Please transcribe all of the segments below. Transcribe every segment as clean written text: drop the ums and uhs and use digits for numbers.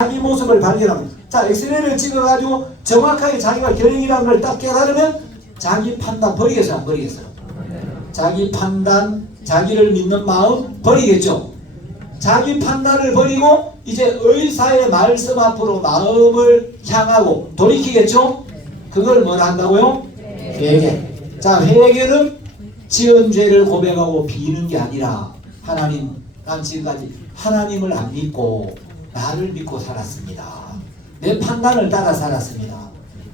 자기 모습을 발견합니다. 자, 엑스레이를 찍어가지고 정확하게 자기가 결핵이라는 걸 딱 깨달으면 자기 판단 버리겠어요? 안 버리겠어요? 자기 판단, 자기를 믿는 마음 버리겠죠? 자기 판단을 버리고 이제 의사의 말씀 앞으로 마음을 향하고 돌이키겠죠? 그걸 뭘 한다고요? 회개. 자, 회개는 지은 죄를 고백하고 비는 게 아니라 하나님, 난 지금까지 하나님을 안 믿고 나를 믿고 살았습니다. 내 판단을 따라 살았습니다.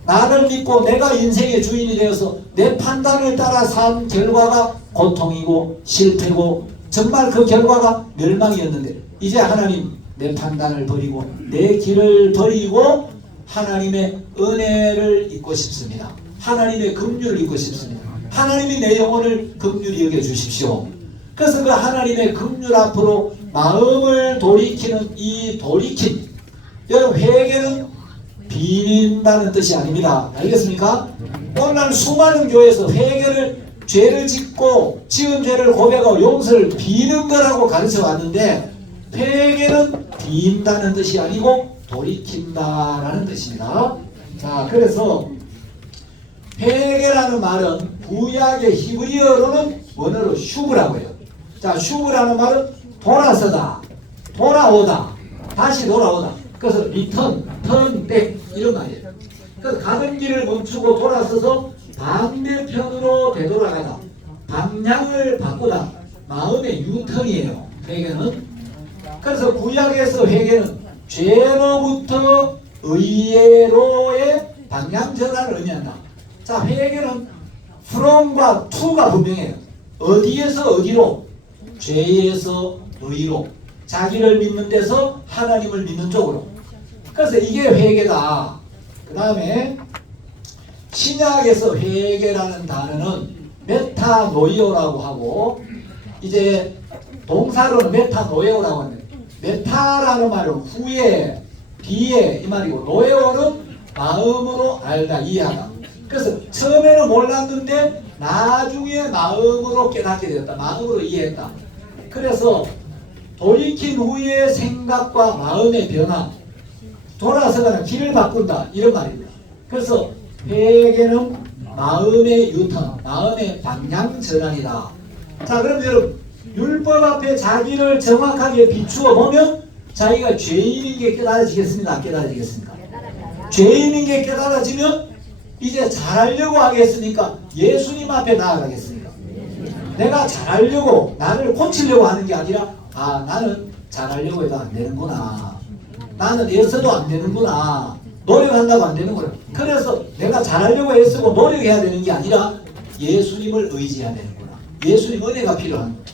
나를 믿고 내가 인생의 주인이 되어서 내 판단을 따라 산 결과가 고통이고 실패고 정말 그 결과가 멸망이었는데 이제 하나님 내 판단을 버리고 내 길을 버리고 하나님의 은혜를 잊고 싶습니다. 하나님의 긍휼을 잊고 싶습니다. 하나님이 내 영혼을 긍휼히 여겨주십시오. 그래서 그 하나님의 긍휼 앞으로 마음을 돌이키는 이 돌이킴, 여러분 회개는 비린다는 뜻이 아닙니다. 알겠습니까? 오늘날 수많은 교회에서 회개를 죄를 짓고 지은 죄를 고백하고 용서를 비는 거라고 가르쳐 왔는데 회개는 빈다는 뜻이 아니고 돌이킨다라는 뜻입니다. 자, 그래서 회개라는 말은 구약의 히브리어로는 원어로 슈브라고 해요. 자, 슈브라는 말은 돌아서다, 돌아오다, 다시 돌아오다. 그래서 리턴, 턴, 백 이런 말이에요. 그래서 가던 길을 멈추고 돌아서서 반대편으로 되돌아가다, 방향을 바꾸다, 마음의 유턴이에요. 회개는. 그래서 구약에서 회개는 죄로부터 의로의 방향 전환을 의미한다. 자, 회개는 from과 to가 분명해요. 어디에서 어디로? 죄에서 의로. 자기를 믿는 데서 하나님을 믿는 쪽으로. 그래서 이게 회개다. 그 다음에 신약에서 회개라는 단어는 메타노이오라고 하고 이제 동사로는 메타노에오라고 하는데 메타라는 말은 후에, 뒤에 이 말이고 노에오는 마음으로 알다, 이해하다. 그래서 처음에는 몰랐는데 나중에 마음으로 깨닫게 되었다. 마음으로 이해했다. 그래서 돌이킨 후의 생각과 마음의 변화, 돌아서거나 길을 바꾼다 이런 말입니다. 그래서 회개는 마음의 유턴, 마음의 방향 전환이다. 자, 그럼 여러분 율법 앞에 자기를 정확하게 비추어 보면 자기가 죄인인 게 깨달아지겠습니까? 안 깨달아지겠습니까? 죄인인 게 깨달아지면 이제 잘하려고 하겠습니까? 예수님 앞에 나아가겠습니까? 내가 잘하려고 나를 고치려고 하는 게 아니라 나는 잘하려고 해도 안 되는구나. 나는 애써도 안 되는구나. 노력한다고 안 되는구나. 그래서 내가 잘하려고 애쓰고 노력해야 되는 게 아니라 예수님을 의지해야 되는구나. 예수님 은혜가 필요한 거야.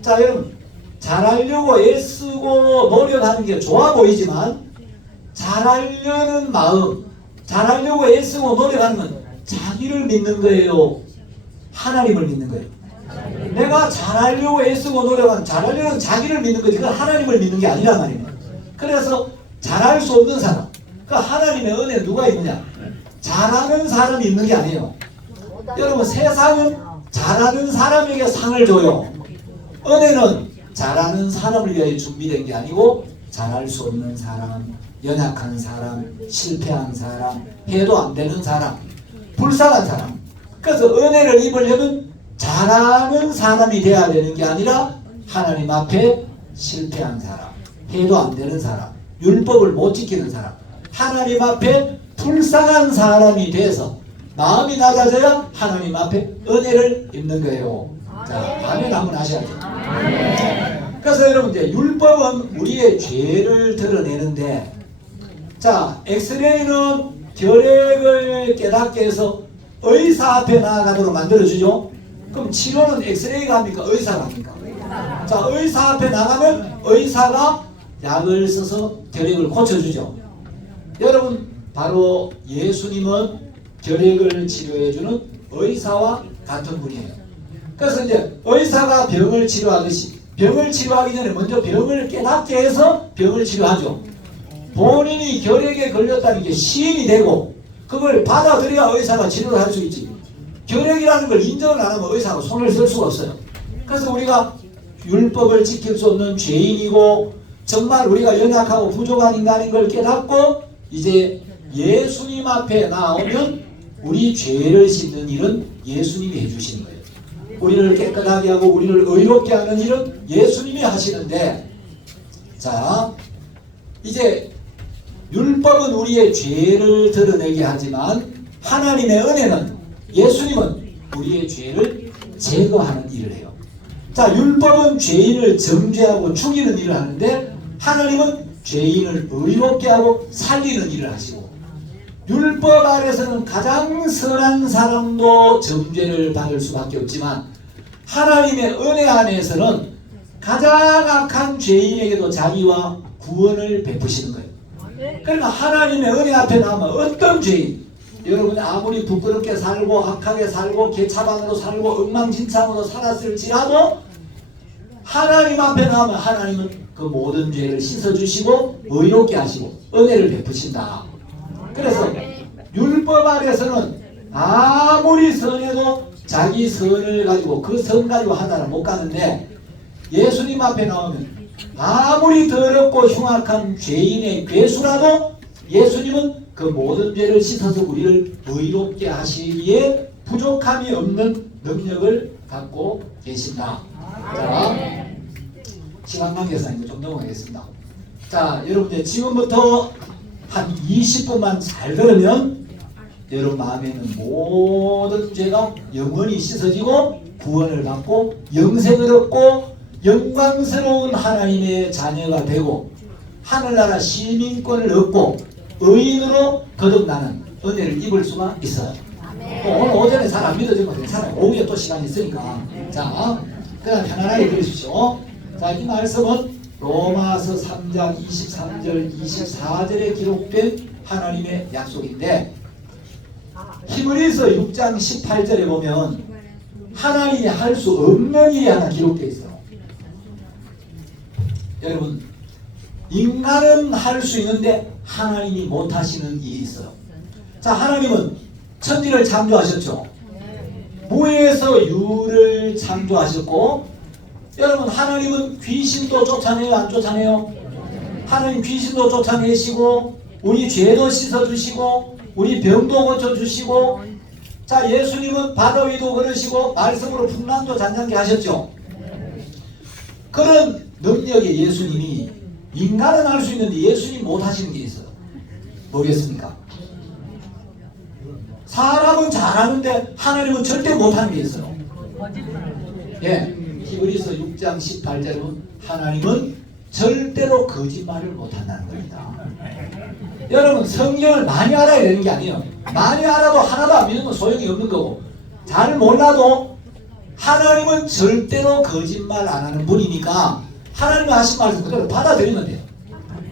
자, 여러분 잘하려고 애쓰고 노력하는 게 좋아 보이지만 잘하려는 마음, 잘하려고 애쓰고 노력하는 건 자기를 믿는 거예요? 하나님을 믿는 거예요? 내가 잘하려고 애쓰고 노력하는 잘하려는 자기를 믿는 거지 그건 하나님을 믿는 게 아니란 말입니다. 그래서 잘할 수 없는 사람, 그 하나님의 은혜 누가 있느냐? 잘하는 사람이 있는 게 아니에요. 여러분 세상은 잘하는 사람에게 상을 줘요. 은혜는 잘하는 사람을 위하여 준비된 게 아니고 잘할 수 없는 사람, 연약한 사람, 실패한 사람, 해도 안 되는 사람, 불쌍한 사람. 그래서 은혜를 입으려면 잘하는 사람이 돼야 되는 게 아니라 하나님 앞에 실패한 사람, 해도 안 되는 사람, 율법을 못 지키는 사람, 하나님 앞에 불쌍한 사람이 돼서 마음이 낮아져야 하나님 앞에 은혜를 입는 거예요. 자, 아멘 한번 하셔야죠. 그래서 여러분 이제 율법은 우리의 죄를 드러내는데, 자, 엑스레이는 결핵을 깨닫게 해서 의사 앞에 나아가도록 만들어주죠. 그럼 치료는 엑스레이가 합니까? 의사가 합니까? 자, 의사 앞에 나가면 의사가 약을 써서 결핵을 고쳐주죠. 여러분 바로 예수님은 결핵을 치료해주는 의사와 같은 분이에요. 그래서 이제 의사가 병을 치료하듯이 병을 치료하기 전에 먼저 병을 깨닫게 해서 병을 치료하죠. 본인이 결핵에 걸렸다는 게 시인이 되고 그걸 받아들여야 의사가 치료를 할 수 있지. 결핵이라는 걸 인정을 안 하면 의사가 손을 쓸 수가 없어요. 그래서 우리가 율법을 지킬 수 없는 죄인이고 정말 우리가 연약하고 부족한 인간인 걸 깨닫고 이제 예수님 앞에 나오면 우리 죄를 씻는 일은 예수님이 해주시는 거예요. 우리를 깨끗하게 하고 우리를 의롭게 하는 일은 예수님이 하시는데, 자 이제 율법은 우리의 죄를 드러내게 하지만 하나님의 은혜는, 예수님은 우리의 죄를 제거하는 일을 해요. 자, 율법은 죄인을 정죄하고 죽이는 일을 하는데 하나님은 죄인을 의롭게 하고 살리는 일을 하시고, 율법 아래서는 가장 선한 사람도 정죄를 받을 수밖에 없지만 하나님의 은혜 안에서는 가장 악한 죄인에게도 자비와 구원을 베푸시는 거예요. 그러니까 하나님의 은혜 앞에 나오면 어떤 죄인, 여러분 아무리 부끄럽게 살고 악하게 살고 개차반으로 살고 엉망진창으로 살았을지라도 하나님 앞에 나오면 하나님은 그 모든 죄를 씻어주시고 의롭게 하시고 은혜를 베푸신다. 그래서 율법 아래서는 아무리 선해도 자기 선을 가지고 그 선 가지고 하나를 못 가는데, 예수님 앞에 나오면 아무리 더럽고 흉악한 죄인의 괴수라도 예수님은 그 모든 죄를 씻어서 우리를 의롭게 하시기에 부족함이 없는 능력을 갖고 계신다. 자, 시간 관계상 이제 좀 넘어가겠습니다. 자, 여러분들 지금부터 한 20분만 잘 들으면 여러분 마음에는 모든 죄가 영원히 씻어지고 구원을 받고 영생을 얻고 영광스러운 하나님의 자녀가 되고 하늘나라 시민권을 얻고 의인으로 거듭나는 은혜를 입을 수가 있어요. 오늘 오전에 잘 안 믿어지면 괜찮아요. 오후에 또 시간이 있으니까. 자, 그냥 편안하게 들으십시오. 자, 이 말씀은 로마서 3장 23절 24절에 기록된 하나님의 약속인데, 히브리서 6장 18절에 보면 하나님이 할 수 없는 일이 하나 기록되어 있어요. 여러분, 인간은 할 수 있는데 하나님이 못하시는 일이 있어요. 자, 하나님은 천지를 창조하셨죠. 무에서 유를 창조하셨고, 여러분 하나님은 귀신도 쫓아내요, 안 쫓아내요? 하나님 귀신도 쫓아내시고 우리 죄도 씻어주시고 우리 병도 고쳐주시고, 자, 예수님은 바다 위도 걸으시고 말씀으로 풍랑도 잔잔케 하셨죠. 그런 능력의 예수님이 인간은 할 수 있는데 예수님 못하시는 게 있어요. 뭐겠습니까? 사람은 잘하는데 하나님은 절대 못하는 게 있어요. 예, 히브리서 6장 18절에 보면 하나님은 절대로 거짓말을 못한다는 겁니다. 여러분 성경을 많이 알아야 되는 게 아니에요. 많이 알아도 하나도 안 믿으면 소용이 없는 거고, 잘 몰라도 하나님은 절대로 거짓말 안 하는 분이니까 하나님이 하신 말씀 그대로 받아들이면 돼요.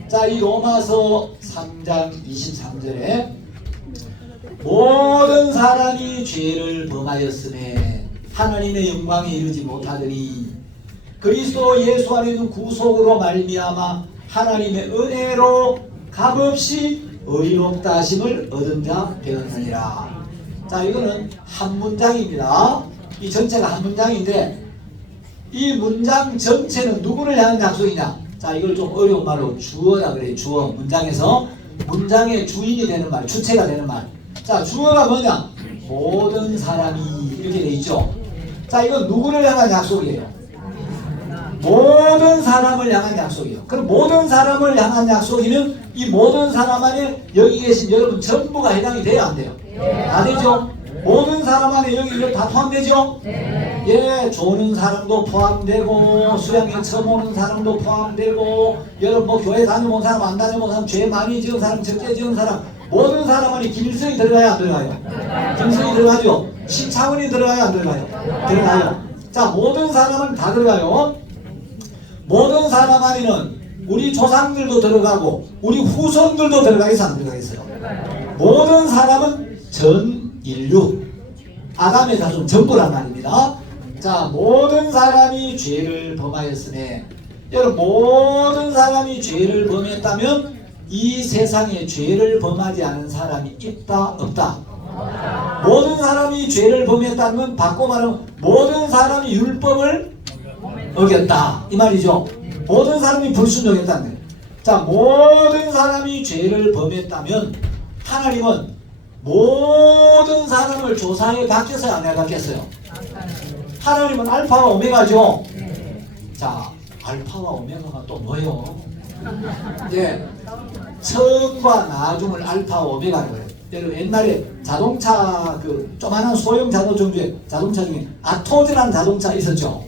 자, 이 로마서 3장 23절에 모든 사람이 죄를 범하였으매 하나님의 영광에 이르지 못하더니 그리스도 예수 안에 있는 구속으로 말미암아 하나님의 은혜로 값없이 의롭다 하심을 얻은 자 되었느니라. 자, 이거는 한 문장입니다. 이 전체가 한 문장인데 이 문장 전체는 누구를 향한 약속이냐? 자, 이걸 좀 어려운 말로 주어라 그래요. 주어. 문장에서 문장의 주인이 되는 말, 주체가 되는 말. 자, 주어가 뭐냐? 모든 사람이 이렇게 돼 있죠. 자, 이건 누구를 향한 약속이에요? 모든 사람을 향한 약속이에요. 그럼 모든 사람을 향한 약속이면 이 모든 사람 안에 여기 계신 여러분 전부가 해당이 돼요, 안 돼요? 다 되죠? 모든 사람 안에 여기 다 포함되죠? 예, 조는 사람도 포함되고 수양에 처음 오는 사람도 포함되고, 여러분 뭐 교회 다녀본 사람 안 다녀본 사람, 죄 많이 지은 사람 적게 지은 사람, 모든 사람 안에 김일성이 들어가요, 안 들어가요? 김일성이 들어가죠? 신창원이 들어가요, 안 들어가요? 들어가요. 자, 모든 사람은 다 들어가요. 모든 사람 안에는 우리 조상들도 들어가고 우리 후손들도 들어가겠어, 안 들어가겠어요? 모든 사람은 전 인류, 아담의 자손 전부란 말입니다. 자, 모든 사람이 죄를 범하였으니, 여러분 모든 사람이 죄를 범했다면 이 세상에 죄를 범하지 않은 사람이 있다 없다? 모든 사람이 죄를 범했다면 바꿔 말하면 모든 사람이 율법을 어겼다 이 말이죠. 모든 사람이 불순종했다는 거예요. 자, 모든 사람이 죄를 범했다면 하나님은 모든 사람을 조사해 받겠어요? 안 해 받겠어요? 하나님은 알파와 오메가죠. 자, 알파와 오메가가 또 뭐예요? 예, 처음과 나중을 알파와 오메가라고 해요. 여러분 옛날에 자동차 그 조그마한 소형 자동차 중에 아토즈라는 자동차 있었죠.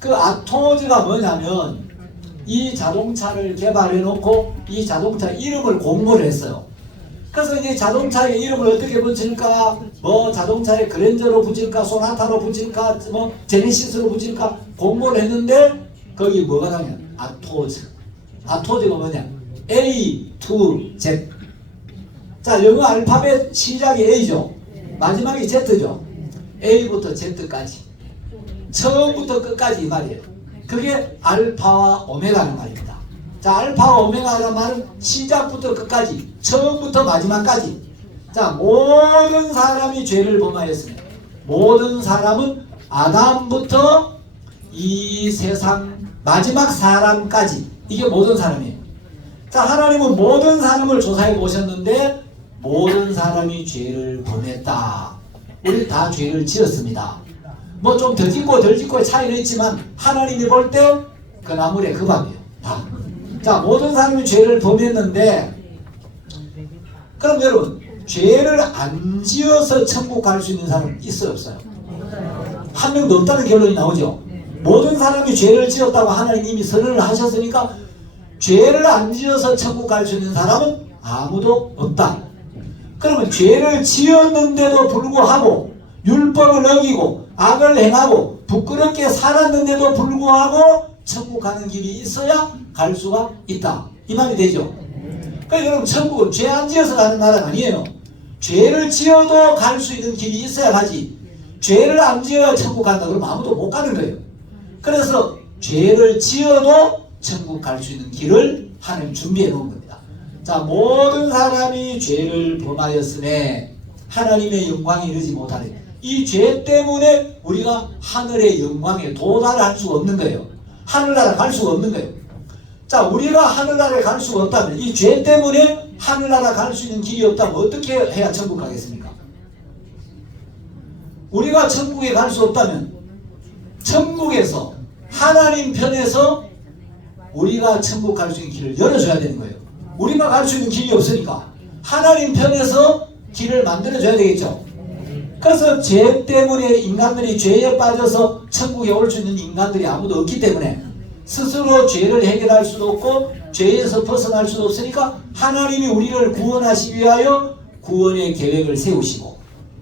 그 아토즈가 뭐냐면 이 자동차를 개발해 놓고 이 자동차 이름을 공모를 했어요. 그래서 이제 자동차의 이름을 어떻게 붙일까, 뭐 자동차에 그랜저로 붙일까, 소나타로 붙일까, 뭐 제네시스로 붙일까 공모를 했는데 거기 뭐가 나냐? 아토즈. 아토즈가 뭐냐? A to Z. 자, 영어 알파벳 시작이 A죠. 마지막이 Z죠. A부터 Z까지. 처음부터 끝까지 이 말이에요. 그게 알파와 오메가는 말입니다. 자, 알파와 오메가라는 말은 시작부터 끝까지, 처음부터 마지막까지. 자, 모든 사람이 죄를 범하였으며 모든 사람은 아담부터 이 세상 마지막 사람까지, 이게 모든 사람이에요. 자, 하나님은 모든 사람을 조사해 보셨는데 모든 사람이 죄를 범했다. 우리 다 죄를 지었습니다. 뭐 좀 더 짓고 덜 짓고의 차이는 있지만 하나님이 볼 때 그 나물의 그 밥이에요. 다. 자, 모든 사람이 죄를 범했는데 그럼 여러분 죄를 안 지어서 천국 갈 수 있는 사람 있어요 없어요? 한 명도 없다는 결론이 나오죠. 모든 사람이 죄를 지었다고 하나님 이미 선언을 하셨으니까 죄를 안 지어서 천국 갈 수 있는 사람은 아무도 없다. 그러면 죄를 지었는데도 불구하고 율법을 어기고 악을 행하고 부끄럽게 살았는데도 불구하고 천국 가는 길이 있어야 갈 수가 있다. 이 말이 되죠. 그러니까 여러분 천국은 죄 안 지어서 가는 나라가 아니에요. 죄를 지어도 갈 수 있는 길이 있어야 가지. 죄를 안 지어야 천국 간다 그러면 아무도 못 가는 거예요. 그래서 죄를 지어도 천국 갈 수 있는 길을 하나님 준비해 놓은 겁니다. 자, 모든 사람이 죄를 범하였으매 하나님의 영광에 이르지 못하네. 이 죄 때문에 우리가 하늘의 영광에 도달할 수가 없는 거예요. 하늘나라 갈 수가 없는 거예요. 자, 우리가 하늘나라에 갈 수가 없다면, 이 죄 때문에 하늘나라 갈 수 있는 길이 없다면 어떻게 해야 천국 가겠습니까? 우리가 천국에 갈 수 없다면 천국에서 하나님 편에서 우리가 천국 갈 수 있는 길을 열어줘야 되는 거예요. 우리가 갈 수 있는 길이 없으니까 하나님 편에서 길을 만들어줘야 되겠죠. 그래서 죄 때문에 인간들이 죄에 빠져서 천국에 올 수 있는 인간들이 아무도 없기 때문에 스스로 죄를 해결할 수도 없고 죄에서 벗어날 수도 없으니까 하나님이 우리를 구원하시기 위하여 구원의 계획을 세우시고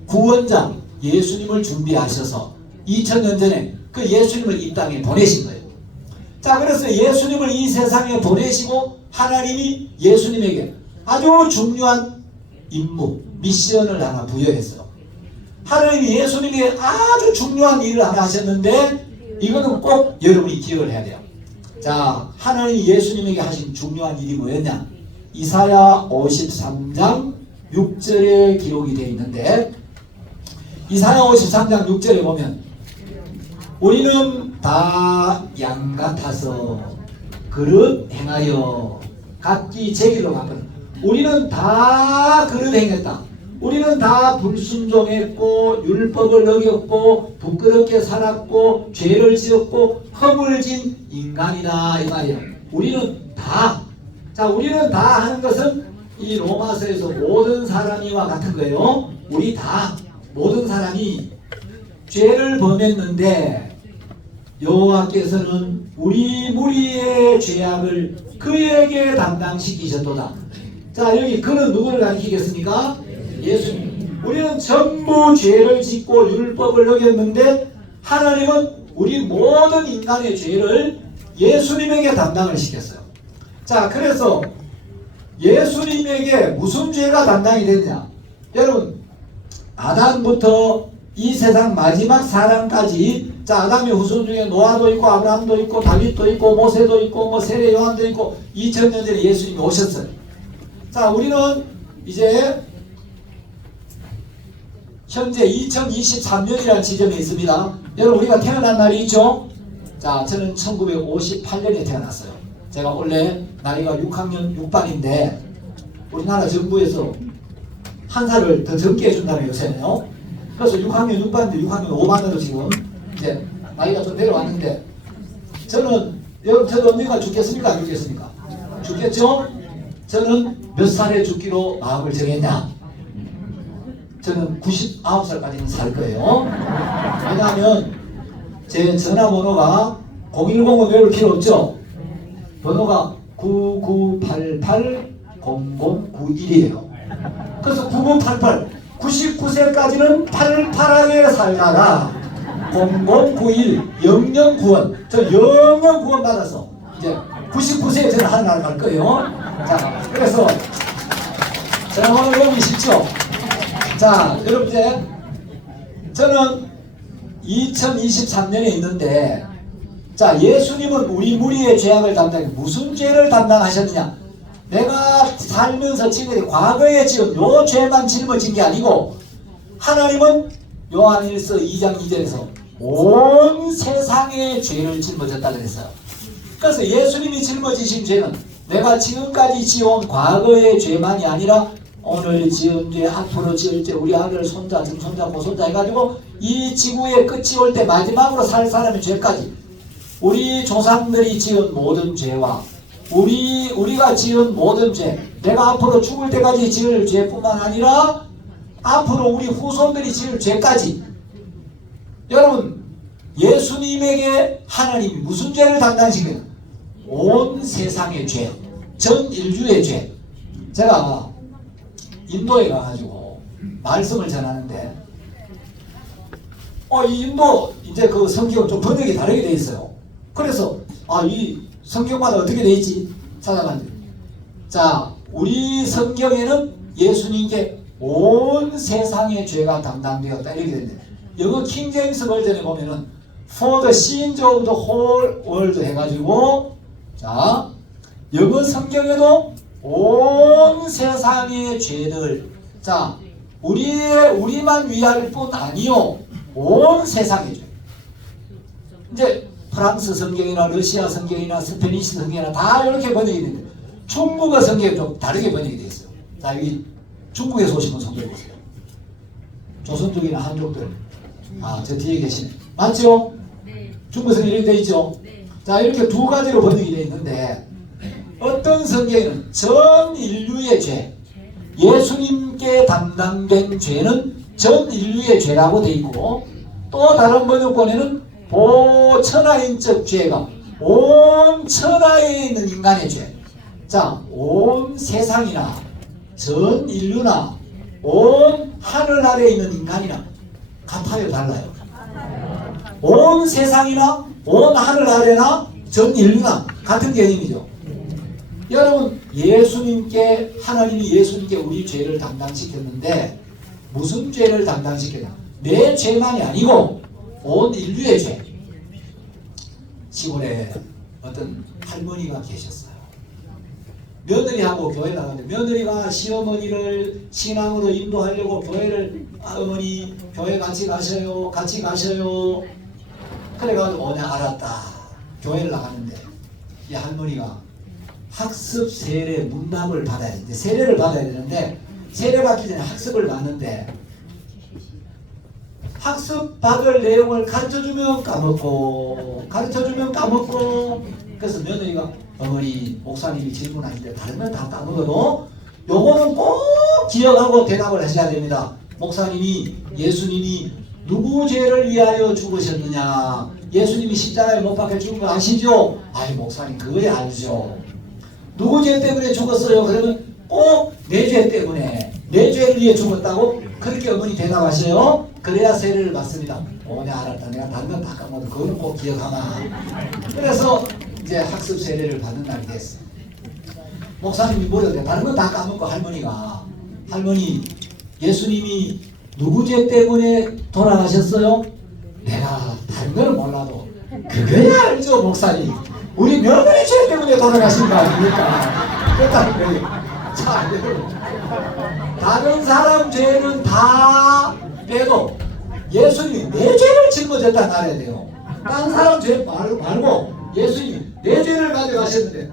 구원자 예수님을 준비하셔서 2000년 전에 그 예수님을 이 땅에 보내신 거예요. 자, 그래서 예수님을 이 세상에 보내시고 하나님이 예수님에게 아주 중요한 임무, 미션을 하나 부여했어요. 하나님이 예수님에게 아주 중요한 일을 하나 하셨는데 이거는 꼭 여러분이 기억을 해야 돼요. 자, 하나님이 예수님에게 하신 중요한 일이 뭐였냐? 이사야 53장 6절에 기록이 되어 있는데 이사야 53장 6절에 보면 우리는 다 양 같아서 그릇 행하여 각기 제 길로 갔거든. 우리는 다 그릇 행했다. 우리는 다 불순종했고 율법을 어겼고 부끄럽게 살았고 죄를 지었고 허물진 인간이다 이 말이에요. 우리는 다. 자, 우리는 다 하는 것은 이 로마서에서 모든 사람이와 같은 거예요. 우리 다 모든 사람이 죄를 범했는데 여호와께서는 우리 무리의 죄악을 그에게 담당시키셨도다. 자, 여기 그는 누구를 가리키겠습니까? 예수님. 우리는 전부 죄를 짓고 율법을 어겼는데 하나님은 우리 모든 인간의 죄를 예수님에게 담당을 시켰어요. 자, 그래서 예수님에게 무슨 죄가 담당이 됐냐? 여러분, 아담부터 이 세상 마지막 사람까지, 자, 아담의 후손 중에 노아도 있고 아브라함도 있고 다윗도 있고 모세도 있고 뭐 세례 요한도 있고 2000년 전에 예수님이 오셨어요. 자, 우리는 이제 현재 2023년이라는 지점에 있습니다. 여러분, 우리가 태어난 날이 있죠? 자, 저는 1958년에 태어났어요. 제가 원래 나이가 6학년 6반인데 우리나라 정부에서 한 살을 더 적게 해준다는 요새는요. 그래서 6학년 6반인데 6학년 5반으로 지금 이제 나이가 좀 내려왔는데 저는 여러분 저도 언젠가 죽겠습니까? 안 죽겠습니까? 죽겠죠? 저는 몇 살에 죽기로 마음을 정했냐? 저는 99살까지는 살 거예요. 왜냐하면 제 전화번호가 010은 외울 필요 없죠? 번호가 99880091이에요. 그래서 9988 99세까지는 팔팔하게 살다가 0091 0091 저 0091 받아서 이제 99세에 저는 하늘나라 갈 거예요. 자, 그래서 전화번호 외우기 쉽죠? 자, 여러분 이제 저는 2023년에 있는데 자, 예수님은 우리 무리의 죄악을 담당해 무슨 죄를 담당하셨느냐? 내가 살면서 지금 과거에 지금 요 죄만 짊어진 게 아니고 하나님은 요한일서 2장 2절에서 온 세상의 죄를 짊어졌다 그랬어요. 그래서 예수님이 짊어지신 죄는 내가 지금까지 지어온 과거의 죄만이 아니라 오늘 지은 죄, 앞으로 지을 죄, 우리 아들, 손자, 증손자, 고손자 해가지고 이 지구의 끝이 올 때 마지막으로 살 사람의 죄까지 우리 조상들이 지은 모든 죄와 우리가 지은 모든 죄, 내가 앞으로 죽을 때까지 지을 죄뿐만 아니라 앞으로 우리 후손들이 지을 죄까지 여러분 예수님에게 하나님이 무슨 죄를 담당시키냐? 온 세상의 죄, 전 인류의 죄. 제가 인도에 가가지고 말씀을 전하는데 이 인도 이제 그 성경 좀 번역이 다르게 돼 있어요. 그래서 이 성경마다 어떻게 돼 있지? 찾아봤는데 자, 우리 성경에는 예수님께 온 세상의 죄가 담당되었다 이렇게 되는데 영어 킹제임스 버전에 보면은 For the sins of the whole world 해가지고 자, 영어 성경에도 온 세상의 죄들 자, 우리만 위할 뿐 아니요 온 세상의 죄. 이제 프랑스 성경이나 러시아 성경이나 스페니시 성경이나 다 이렇게 번역이 되는데 중국어 성경이 좀 다르게 번역이 되어 있어요. 자, 여기 중국에서 오신 분 손들어 보세요. 조선족이나 한족들 저 뒤에 계시네. 맞죠? 네. 중국어 성경이 이렇게 되어 있죠? 네. 자, 이렇게 두 가지로 번역이 되어 있는데 어떤 성경에는 전 인류의 죄 예수님께 담당된 죄는 전 인류의 죄라고 되어 있고 또 다른 번역본에는 보천하인적 죄가 온 천하에 있는 인간의 죄. 자, 온 세상이나 전 인류나 온 하늘 아래에 있는 인간이나 같아요, 달라요? 온 세상이나 온 하늘 아래나 전 인류나 같은 개념이죠. 여러분 하나님이 예수님께 우리 죄를 담당시켰는데 무슨 죄를 담당시켰냐? 내 죄만이 아니고 온 인류의 죄. 시골에 어떤 할머니가 계셨어요. 며느리하고 교회 나갔는데 며느리가 시어머니를 신앙으로 인도하려고 어머니 교회 같이 가셔요 그래가지고 알았다. 교회를 나갔는데 이 할머니가 학습 세례 문답을 받아야 되는데 세례를 받아야 되는데 세례 받기 전에 학습을 받는데 학습 받을 내용을 가르쳐주면 까먹고 그래서 며느리가 어머니 목사님이 질문하실 때 다른 건 다 까먹어도 요거는 꼭 기억하고 대답을 하셔야 됩니다. 목사님이 예수님이 누구 죄를 위하여 죽으셨느냐 예수님이 십자가에 못 박혀 죽은 거 아시죠? 아이 목사님 그거야 알죠. 누구 죄 때문에 죽었어요? 그러면 꼭 내 죄 때문에 내 죄를 위해 죽었다고 그렇게 어머니 대답하셔요. 그래야 세례를 받습니다. 알았다. 내가 다른 건 다 까먹어도 그거는 꼭 기억하마. 그래서 이제 학습 세례를 받는 날이 됐어요. 목사님이 물었대. 다른 건 다 까먹고 할머니 예수님이 누구 죄 때문에 돌아가셨어요? 내가 다른 거는 몰라도 그거야 알죠 목사님. 우리 며느리 죄 때문에 돌아가신 거 아닙니까? 그렇다는 거예요. 자, 여러분 다른 사람 죄는 다 빼도 예수님이 내 죄를 짊어졌다 말해야 돼요. 딴 사람 죄 말고 예수님이 내 죄를 가져가셨는데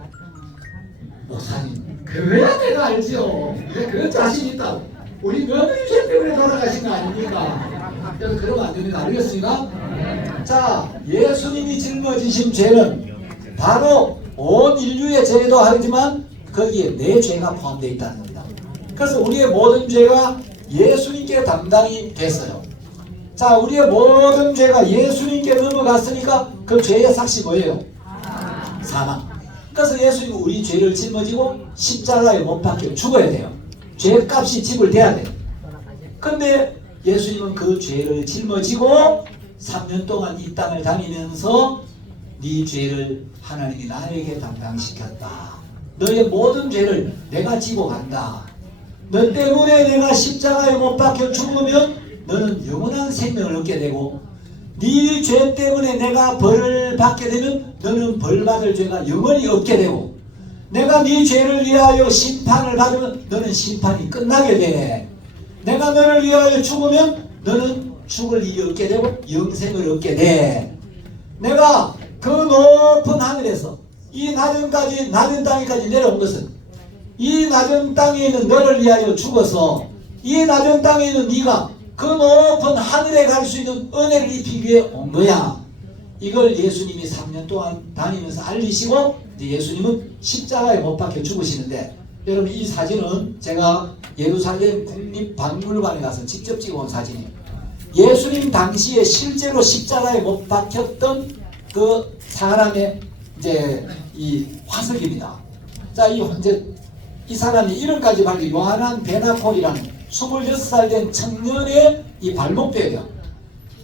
목사님 그래야 내가 알지요. 그 자신 있다고. 우리 며느리 죄 때문에 돌아가신 거 아닙니까? 그래서 그러면 안 됩니다. 알겠습니까? 자, 예수님이 짊어지신 죄는 바로 온 인류의 죄도 하지만 거기에 내 죄가 포함되어 있다는 겁니다. 그래서 우리의 모든 죄가 예수님께 담당이 됐어요. 자, 우리의 모든 죄가 예수님께 넘어갔으니까 그 죄의 삭시 뭐예요? 사망. 그래서 예수님은 우리 죄를 짊어지고 십자가에 못 박혀 죽어야 돼요. 죄값이 지불돼야 돼요. 근데 예수님은 그 죄를 짊어지고 3년 동안 이 땅을 다니면서 네 죄를 하나님이 나에게 담당시켰다. 너의 모든 죄를 내가 지고 간다. 너 때문에 내가 십자가에 못 박혀 죽으면 너는 영원한 생명을 얻게 되고 네 죄 때문에 내가 벌을 받게 되면 너는 벌 받을 죄가 영원히 없게 되고 내가 네 죄를 위하여 심판을 받으면 너는 심판이 끝나게 돼. 내가 너를 위하여 죽으면 너는 죽을 일이 없게 되고 영생을 얻게 돼. 내가 그 높은 하늘에서 이 낮은 땅에까지 내려온 것은 이 낮은 땅에 있는 너를 위하여 죽어서 이 낮은 땅에 있는 네가 그 높은 하늘에 갈 수 있는 은혜를 입히기 위해 온 거야. 이걸 예수님이 3년 동안 다니면서 알리시고 이제 예수님은 십자가에 못 박혀 죽으시는데 여러분 이 사진은 제가 예루살렘 국립박물관에 가서 직접 찍어온 사진이에요. 예수님 당시에 실제로 십자가에 못 박혔던 그 사람의 이제 이 화석입니다. 자, 이 사람이 이름까지 밝힌 요하난 베나콜이라는 26살 된 청년의 이 발목뼈예요.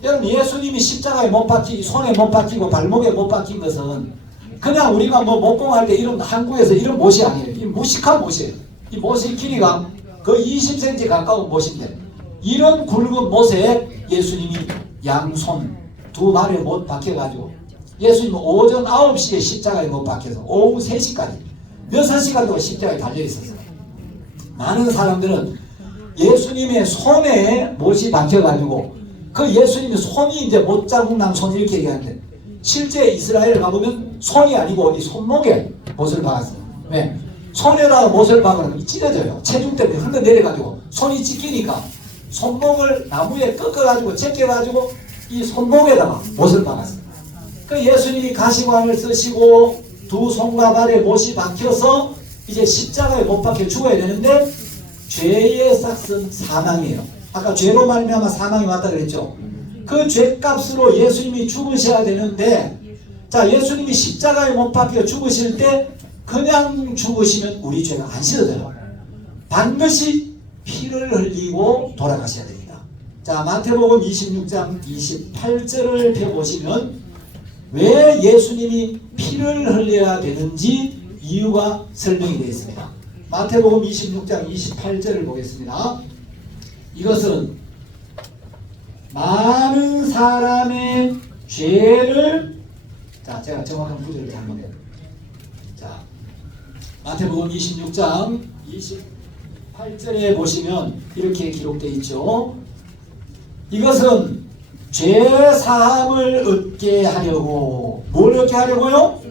여러분 예수님이 십자가에 못 박히고 손에 못 박히고 발목에 못 박힌 것은 그냥 우리가 뭐 목공할 때 이런 한국에서 이런 못이 아니에요. 이 무식한 못이에요. 이 못의 길이가 거의 20cm 가까운 못인데 이런 굵은 못에 예수님이 양손 두 발에 못 박혀가지고 예수님은 오전 9시에 십자가에 못 박혀서 오후 3시까지 6시간 동안 십자가에 달려있었어요. 많은 사람들은 예수님의 손에 못이 박혀가지고 그 예수님의 손이 이제 못자국 난 손 이렇게 얘기하는데 실제 이스라엘 가보면 손이 아니고 이 손목에 못을 박았어요. 왜? 손에다가 못을 박으면 찢어져요. 체중 때문에 흘러내려가지고 손이 찢기니까 손목을 나무에 꺾어가지고 제껴가지고 이 손목에다가 못을 박았어요. 그 예수님이 가시관을 쓰시고 두 손과 발에 못이 박혀서 이제 십자가에 못 박혀 죽어야 되는데 죄의 삭은 사망이에요. 아까 죄로 말미암아 사망이 왔다 그랬죠. 그 죄값으로 예수님이 죽으셔야 되는데 자 예수님이 십자가에 못 박혀 죽으실 때 그냥 죽으시면 우리 죄가 안 씻어져요. 반드시 피를 흘리고 돌아가셔야 됩니다. 자 마태복음 26장 28절을 펴보시면 왜 예수님이 피를 흘려야 되는지 이유가 설명이 되어 있습니다. 마태복음 26장 28절을 보겠습니다. 이것은 많은 사람의 죄를 자 제가 정확한 구절을 잘못해요. 자 마태복음 26장 28절에 보시면 이렇게 기록되어 있죠. 이것은 죄사함을 얻게 하려고 뭘 얻게 하려고요?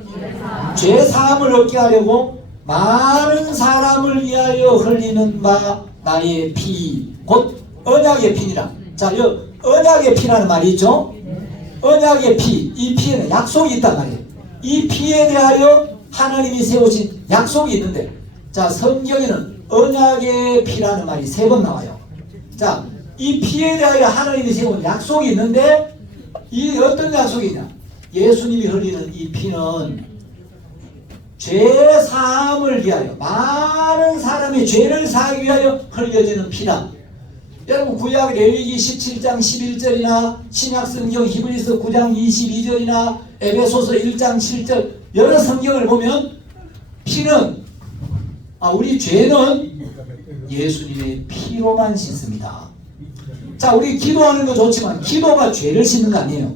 죄사함을 얻게 하려고 많은 사람을 위하여 흘리는 바 나의 피 곧 언약의 피니라. 자, 이 언약의 피라는 말이 있죠. 언약의 피, 이 피에는 약속이 있단 말이에요. 이 피에 대하여 하나님이 세우신 약속이 있는데 자 성경에는 언약의 피라는 말이 3번 나와요. 자, 이 피에 대하여 하나님이 세운 약속이 있는데 이 어떤 약속이냐? 예수님이 흘리는 이 피는 죄 사함을 위하여 많은 사람의 죄를 사하기 위하여 흘려지는 피다. 여러분 구약 레위기 17장 11절이나 신약 성경 히브리서 9장 22절이나 에베소서 1장 7절 여러 성경을 보면 피는 우리 죄는 예수님의 피로만 씻습니다. 자 우리 기도하는 거 좋지만 기도가 죄를 씻는 거 아니에요.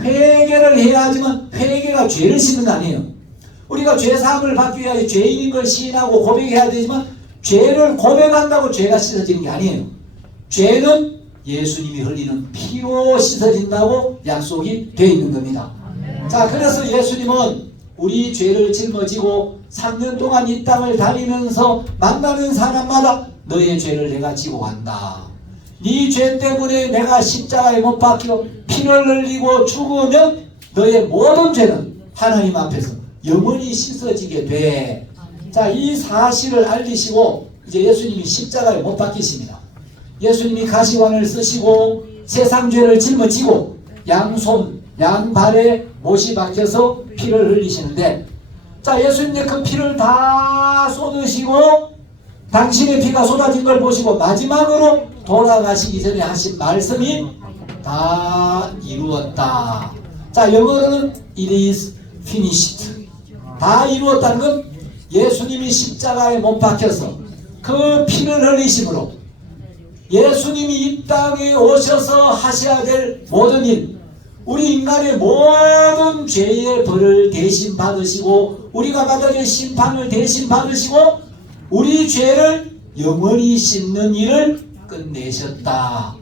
회개를 해야 하지만 회개가 죄를 씻는 거 아니에요. 우리가 죄사함을 받기 위하여 죄인인 걸 시인하고 고백해야 되지만 죄를 고백한다고 죄가 씻어지는 게 아니에요. 죄는 예수님이 흘리는 피로 씻어진다고 약속이 되어 있는 겁니다. 자, 그래서 예수님은 우리 죄를 짊어지고 3년 동안 이 땅을 다니면서 만나는 사람마다 너의 죄를 내가 지고 간다. 네 죄 때문에 내가 십자가에 못 박혀 피를 흘리고 죽으면 너의 모든 죄는 하나님 앞에서 영원히 씻어지게 돼. 자, 이 사실을 알리시고 이제 예수님이 십자가에 못 박히십니다. 예수님이 가시관을 쓰시고 세상 죄를 짊어지고 양손 양발에 못이 박혀서 피를 흘리시는데, 자, 예수님의 그 피를 다 쏟으시고 당신의 피가 쏟아진 걸 보시고 마지막으로 돌아가시기 전에 하신 말씀이 다 이루었다. 자, 영어로는 it is finished. 다 이루었다는 건 예수님이 십자가에 못 박혀서 그 피를 흘리심으로 예수님이 이 땅에 오셔서 하셔야 될 모든 일, 우리 인간의 모든 죄의 벌을 대신 받으시고 우리가 받아야 될 심판을 대신 받으시고 우리 죄를 영원히 씻는 일을 끝내셨다.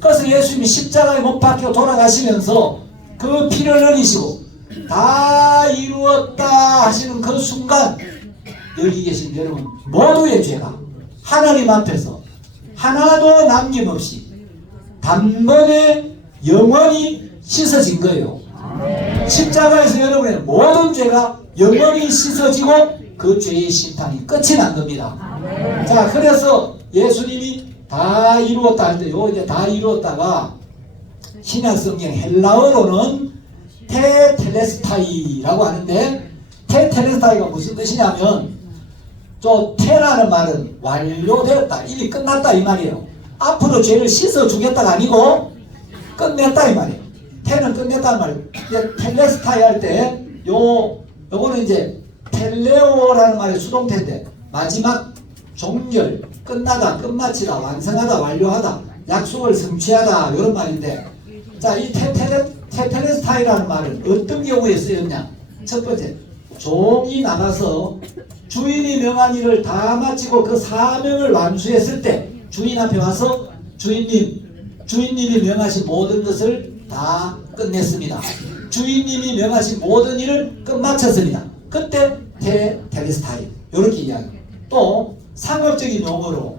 그래서 예수님이 십자가에 못 박혀 돌아가시면서 그 피를 흘리시고 다 이루었다 하시는 그 순간 여기 계신 여러분 모두의 죄가 하나님 앞에서 하나도 남김없이 단번에 영원히 씻어진 거예요. 십자가에서 여러분의 모든 죄가 영원히 씻어지고 그 죄의 심판이 끝이 난 겁니다. 자, 그래서 예수님이 다 이루었다 할 때 요 이제 다 이루었다가 신약 성경 헬라어로는 테텔레스타이라고 하는데, 테텔레스타이가 무슨 뜻이냐면 또 테라는 말은 완료되었다, 이미 끝났다 이 말이에요. 앞으로 죄를 씻어주겠다가 아니고 끝냈다 이 말이에요. 테는 끝냈다는 말이에요. 이제 텔레스타이 할 때 요거는 이제 텔레오라는 말의 수동태인데 마지막 종결, 끝나다, 끝마치다, 완성하다, 완료하다, 약속을 성취하다 이런 말인데, 자, 이 테텔레스타이라는 말은 어떤 경우에 쓰였냐? 첫 번째, 종이 나가서 주인이 명한 일을 다 마치고 그 사명을 완수했을 때 주인 앞에 와서 주인님이 명하신 모든 것을 다 끝냈습니다. 주인님이 명하신 모든 일을 끝마쳤습니다. 그때 테텔레스타이 이렇게 이야기해요. 또 상업적인 용어로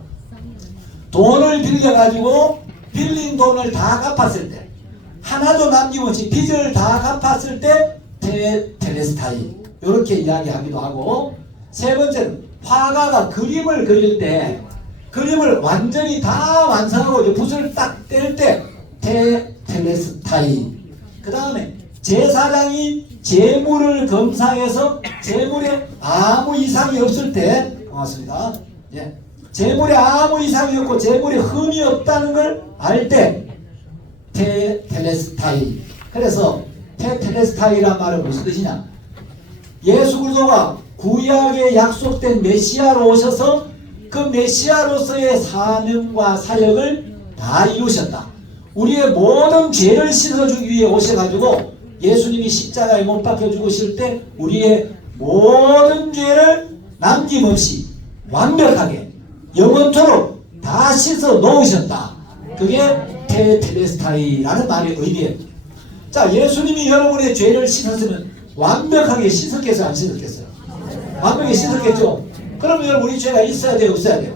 돈을 빌려가지고 빌린 돈을 다 갚았을 때, 하나도 남김없이 빚을 다 갚았을 때 테텔레스타이 이렇게 이야기하기도 하고, 세 번째는 화가가 그림을 그릴 때 그림을 완전히 다 완성하고 이제 붓을 딱 뗄 때 테텔레스타이. 그 다음에 제사장이 재물을 검사해서 재물에 아무 이상이 없을 때, 고맙습니다. 예. 재물에 아무 이상이 없고 재물에 흠이 없다는 걸 알 때 테텔레스타이. 그래서 테텔레스타이란 말은 무슨 뜻이냐? 예수 그리스도가 구약에 약속된 메시아로 오셔서 그 메시아로서의 사명과 사역을 다 이루셨다. 우리의 모든 죄를 씻어주기 위해 오셔가지고 예수님이 십자가에 못 박혀 죽으실 때 우리의 모든 죄를 남김없이 완벽하게 영원토록 다 씻어 놓으셨다. 그게 테텔레스타이라는 말의 의미예요. 자, 예수님이 여러분의 죄를 씻었으면 완벽하게 씻었겠어요, 안 씻었겠어요? 완벽하게 씻었겠죠? 그럼 여러분 우리 죄가 있어야 돼요, 없어야 돼요?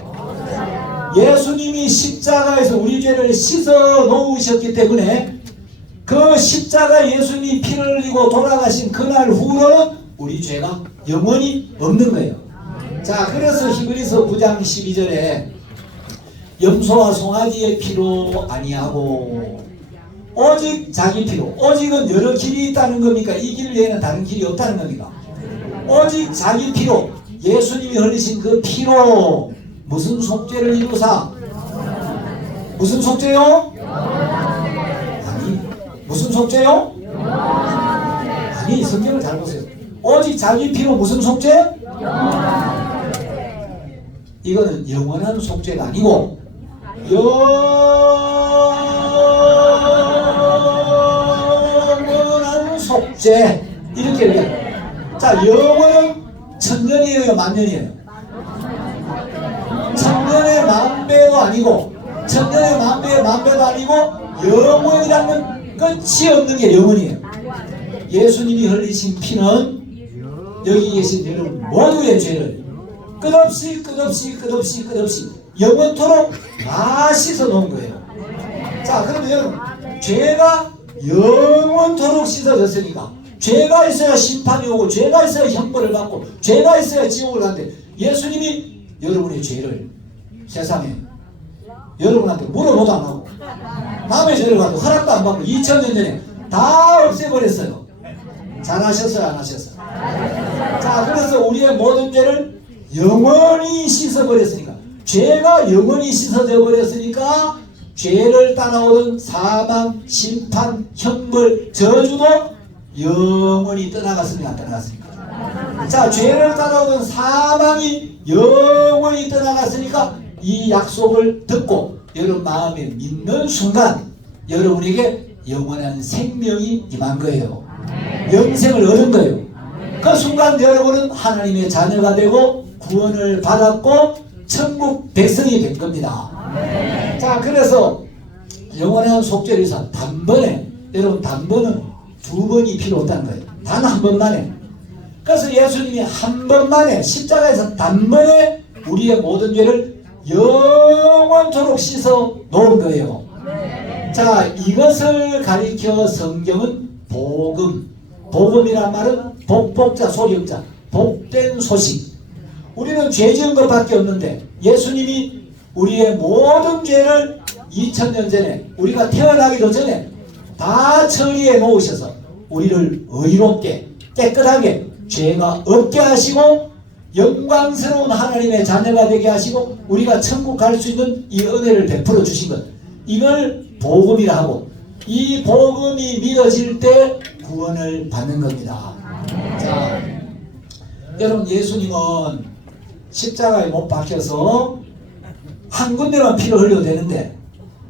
예수님이 십자가에서 우리 죄를 씻어 놓으셨기 때문에 그 십자가 예수님이 피를 흘리고 돌아가신 그날 후로는 우리 죄가 영원히 없는 거예요. 자, 그래서 히브리서 9장 12절에 염소와 송아지의 피로 아니하고 오직 자기 피로, 오직은 여러 길이 있다는 겁니까? 이 길 외에는 다른 길이 없다는 겁니까? 오직 자기 피로, 예수님이 흘리신 그 피로 무슨 속죄를 이루사? 무슨 속죄요? 아니, 무슨 속죄요? 아니, 성경을 잘 보세요. 오직 자기 피로 무슨 속죄? 이거는 영원한 속죄가 아니고 영원한 속죄, 이렇게 얘기해요. 자, 영원은 천년이에요, 만년이에요? 천년의 만배도 아니고 천년의 만배의 만배도 아니고 영원이라는 끝이 없는 게 영원이에요. 예수님이 흘리신 피는 여기 계신 여러분 모두의 죄를 끝없이 영원토록 다 씻어 놓은 거예요. 자, 그러면 여러분 죄가 영원토록 씻어졌으니까 죄가 있어야 심판이 오고 죄가 있어야 형벌을 받고 죄가 있어야 지옥을 가는데 예수님이 여러분의 죄를 세상에 여러분한테 물어보도 안 하고 남의 죄를 가도 허락도 안 받고 2000년 전에 다 없애버렸어요. 잘하셨어요? 안 하셨어요? 자, 그래서 우리의 모든 죄를 영원히 씻어버렸으니까 죄가 영원히 씻어져 버렸으니까 죄를 따라오던 사망, 심판, 형벌, 저주도 영원히 떠나갔습니까? 안 떠나갔습니까? 자, 죄를 따라오던 사망이 영원히 떠나갔으니까 이 약속을 듣고 여러분 마음에 믿는 순간 여러분에게 영원한 생명이 임한 거예요. 영생을 얻은 거예요. 그 순간 여러분은 하나님의 자녀가 되고 구원을 받았고 천국 백성이 된 겁니다. 자, 그래서 영원한 속죄를 단번에 여러분 단번은 두 번이 필요 없다는 거예요. 단 한 번만에. 그래서 예수님이 한 번만에 십자가에서 단번에 우리의 모든 죄를 영원토록 씻어 놓은 거예요. 자, 이것을 가리켜 성경은 복음이란 말은 복복자 소리자 복된 소식. 우리는 죄 지은 것밖에 없는데 예수님이 우리의 모든 죄를 2000년 전에 우리가 태어나기도 전에 다 처리해 놓으셔서 우리를 의롭게 깨끗하게 죄가 없게 하시고 영광스러운 하나님의 자녀가 되게 하시고 우리가 천국 갈 수 있는 이 은혜를 베풀어 주신 것, 이걸 복음이라 하고 이 복음이 믿어질 때 구원을 받는 겁니다. 자, 여러분 예수님은 십자가에 못 박혀서 한 군데만 피를 흘려도 되는데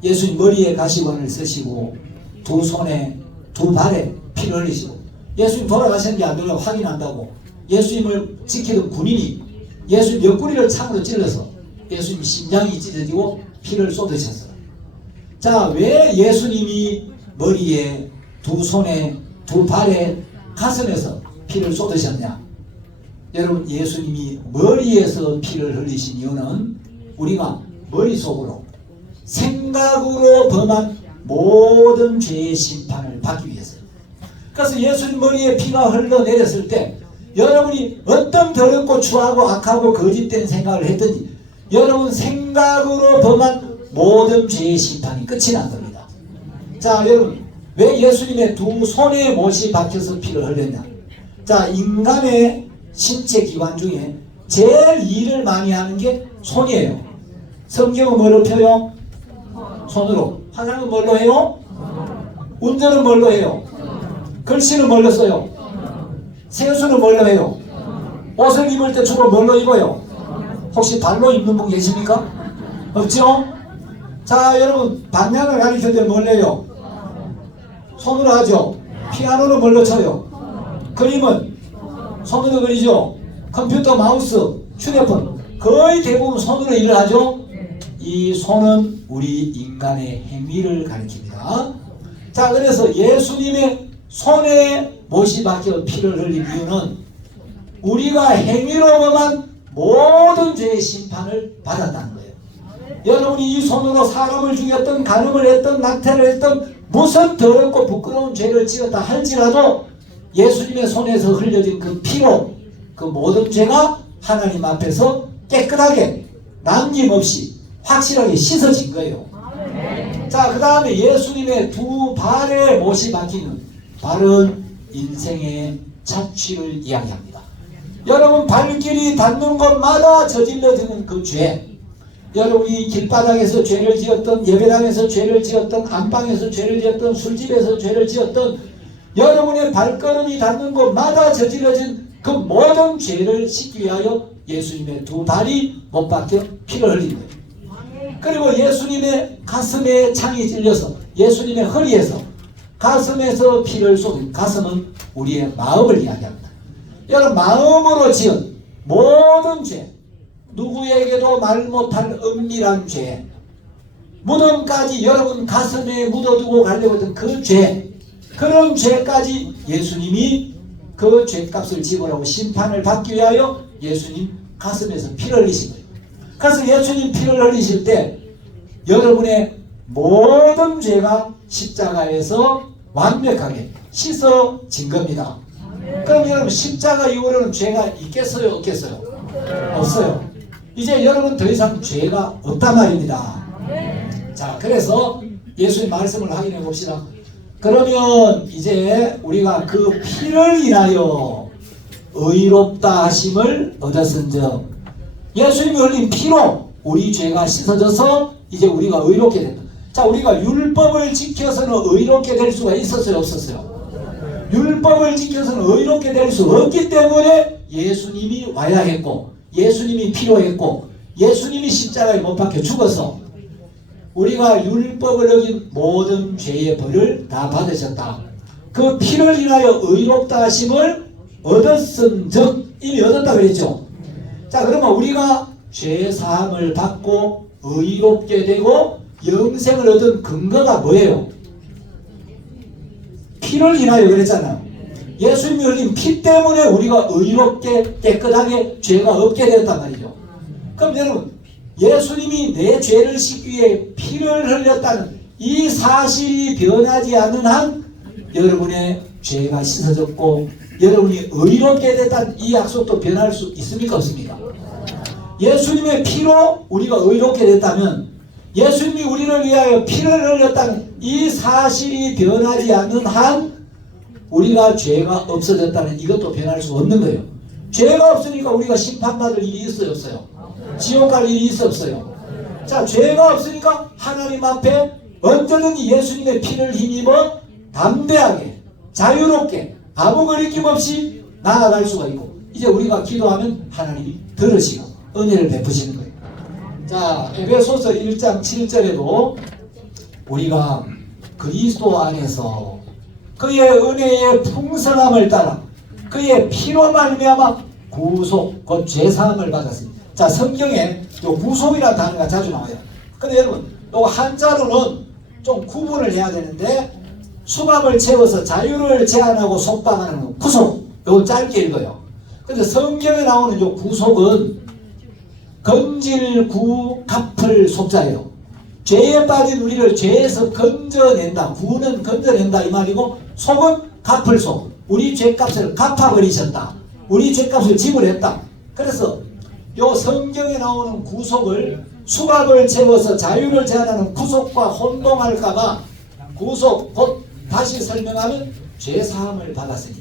예수님 머리에 가시관을 쓰시고 두 손에 두 발에 피를 흘리시고 예수님 돌아가셨는지 안 돌아가 확인한다고 예수님을 지키던 군인이 예수님 옆구리를 창으로 찔러서 예수님 심장이 찢어지고 피를 쏟으셨어요. 자, 왜 예수님이 머리에 두 손에 두 발에 가슴에서 피를 쏟으셨냐? 여러분 예수님이 머리에서 피를 흘리신 이유는 우리가 머릿속으로 생각으로 범한 모든 죄의 심판을 받기 위해서요. 그래서 예수님 머리에 피가 흘러내렸을 때 여러분이 어떤 더럽고 추하고 악하고 거짓된 생각을 했든지 여러분 생각으로 범한 모든 죄의 심판이 끝이 난 겁니다. 자, 여러분 왜 예수님의 두 손에 못이 박혀서 피를 흘렸냐? 자, 인간의 신체 기관 중에 제일 일을 많이 하는 게 손이에요. 성경은 뭐로 펴요? 손으로. 화장은 뭘로 해요? 운전은 뭘로 해요? 글씨는 뭘로 써요? 세수는 뭘로 해요? 옷을 입을 때 주로 뭘로 입어요? 혹시 발로 입는 분 계십니까? 없죠? 자, 여러분 방향을 가리킬 때 뭘 해요? 손으로 하죠. 피아노는 뭘로 쳐요? 그림은 손으로 그리죠. 컴퓨터, 마우스, 휴대폰 거의 대부분 손으로 일을 하죠. 이 손은 우리 인간의 행위를 가리킵니다. 자, 그래서 예수님의 손에 못이 박혀 피를 흘린 이유는 우리가 행위로 범한 모든 죄의 심판을 받았다는 거예요. 여러분이 이 손으로 사람을 죽였던, 간음을 했던, 낙태를 했던 무슨 더럽고 부끄러운 죄를 지었다 할지라도 예수님의 손에서 흘려진 그 피로 그 모든 죄가 하나님 앞에서 깨끗하게 남김없이 확실하게 씻어진 거예요. 자, 그 다음에 예수님의 두 발에 못이 박히는 발은 인생의 착취를 이야기합니다. 여러분 발길이 닿는 곳마다 저질러지는 그 죄, 여러분이 길바닥에서 죄를 지었던, 예배당에서 죄를 지었던, 안방에서 죄를 지었던, 술집에서 죄를 지었던 여러분의 발걸음이 닿는 곳마다 저질러진 그 모든 죄를 씻기 위하여 예수님의 두 발이 못 박혀 피를 흘린 거예요. 그리고 예수님의 가슴에 창이 찔려서 예수님의 허리에서 가슴에서 피를 쏟은, 가슴은 우리의 마음을 이야기합니다. 여러분 마음으로 지은 모든 죄, 누구에게도 말 못할 은밀한 죄, 무덤까지 여러분 가슴에 묻어두고 가려고 했던 그 죄, 그런 죄까지 예수님이 그 죄값을 지불하고 심판을 받기 위하여 예수님 가슴에서 피를 흘리신 거예요. 그래서 예수님 피를 흘리실 때 여러분의 모든 죄가 십자가에서 완벽하게 씻어진 겁니다. 그럼 여러분 십자가 이후로는 죄가 있겠어요? 없겠어요? 없어요. 이제 여러분 더 이상 죄가 없단 말입니다. 자, 그래서 예수님 말씀을 확인해 봅시다. 그러면 이제 우리가 그 피를 인하여 의롭다 하심을 얻었은즉, 예수님이 흘린 피로 우리 죄가 씻어져서 이제 우리가 의롭게 된다. 자, 우리가 율법을 지켜서는 의롭게 될 수가 있었어요? 없었어요? 율법을 지켜서는 의롭게 될 수 없기 때문에 예수님이 와야 했고, 예수님이 필요했고, 예수님이 십자가에 못 박혀 죽어서 우리가 율법을 어긴 모든 죄의 벌을 다 받으셨다. 그 피를 인하여 의롭다 하심을 얻었은즉, 이미 얻었다 그랬죠. 자, 그러면 우리가 죄 사함을 받고 의롭게 되고 영생을 얻은 근거가 뭐예요? 피를 인하여 그랬잖아요. 예수님이 흘린 피 때문에 우리가 의롭게 깨끗하게 죄가 없게 되었단 말이죠. 그럼 여러분, 예수님이 내 죄를 씻기 위해 피를 흘렸다는 이 사실이 변하지 않는 한 여러분의 죄가 씻어졌고 여러분이 의롭게 됐다는 이 약속도 변할 수 있습니까? 없습니까? 예수님의 피로 우리가 의롭게 됐다면, 예수님이 우리를 위하여 피를 흘렸다는 이 사실이 변하지 않는 한 우리가 죄가 없어졌다는 이것도 변할 수 없는 거예요. 죄가 없으니까 우리가 심판받을 일이 있어요? 없어요? 지옥 갈 일이 있어? 없어요? 자, 죄가 없으니까 하나님 앞에 언제든지 예수님의 피를 힘입어 담대하게 자유롭게 아무 거리낌 없이 나아갈 수가 있고, 이제 우리가 기도하면 하나님이 들으시고 은혜를 베푸시는 거예요. 자, 에베소서 1장 7절에도 우리가 그리스도 안에서 그의 은혜의 풍성함을 따라 그의 피로 말미암아 구속, 곧 죄사함을 받았습니다. 자, 성경에 요 구속이라는 단어가 자주 나와요. 근데 여러분, 요 한자로는 좀 구분을 해야 되는데, 수갑을 채워서 자유를 제한하고 속박하는 구속, 요거 짧게 읽어요. 근데 성경에 나오는 요 구속은 건질구 갚을 속자예요. 죄에 빠진 우리를 죄에서 건져낸다. 구는 건져낸다 이 말이고, 속은 갚을 속. 우리 죄값을 갚아버리셨다. 우리 죄값을 지불했다. 그래서 요 성경에 나오는 구속을 수갑을 채워서 자유를 제한하는 구속과 혼동할까봐 구속, 곧 다시 설명하면 죄사함을 받았으니.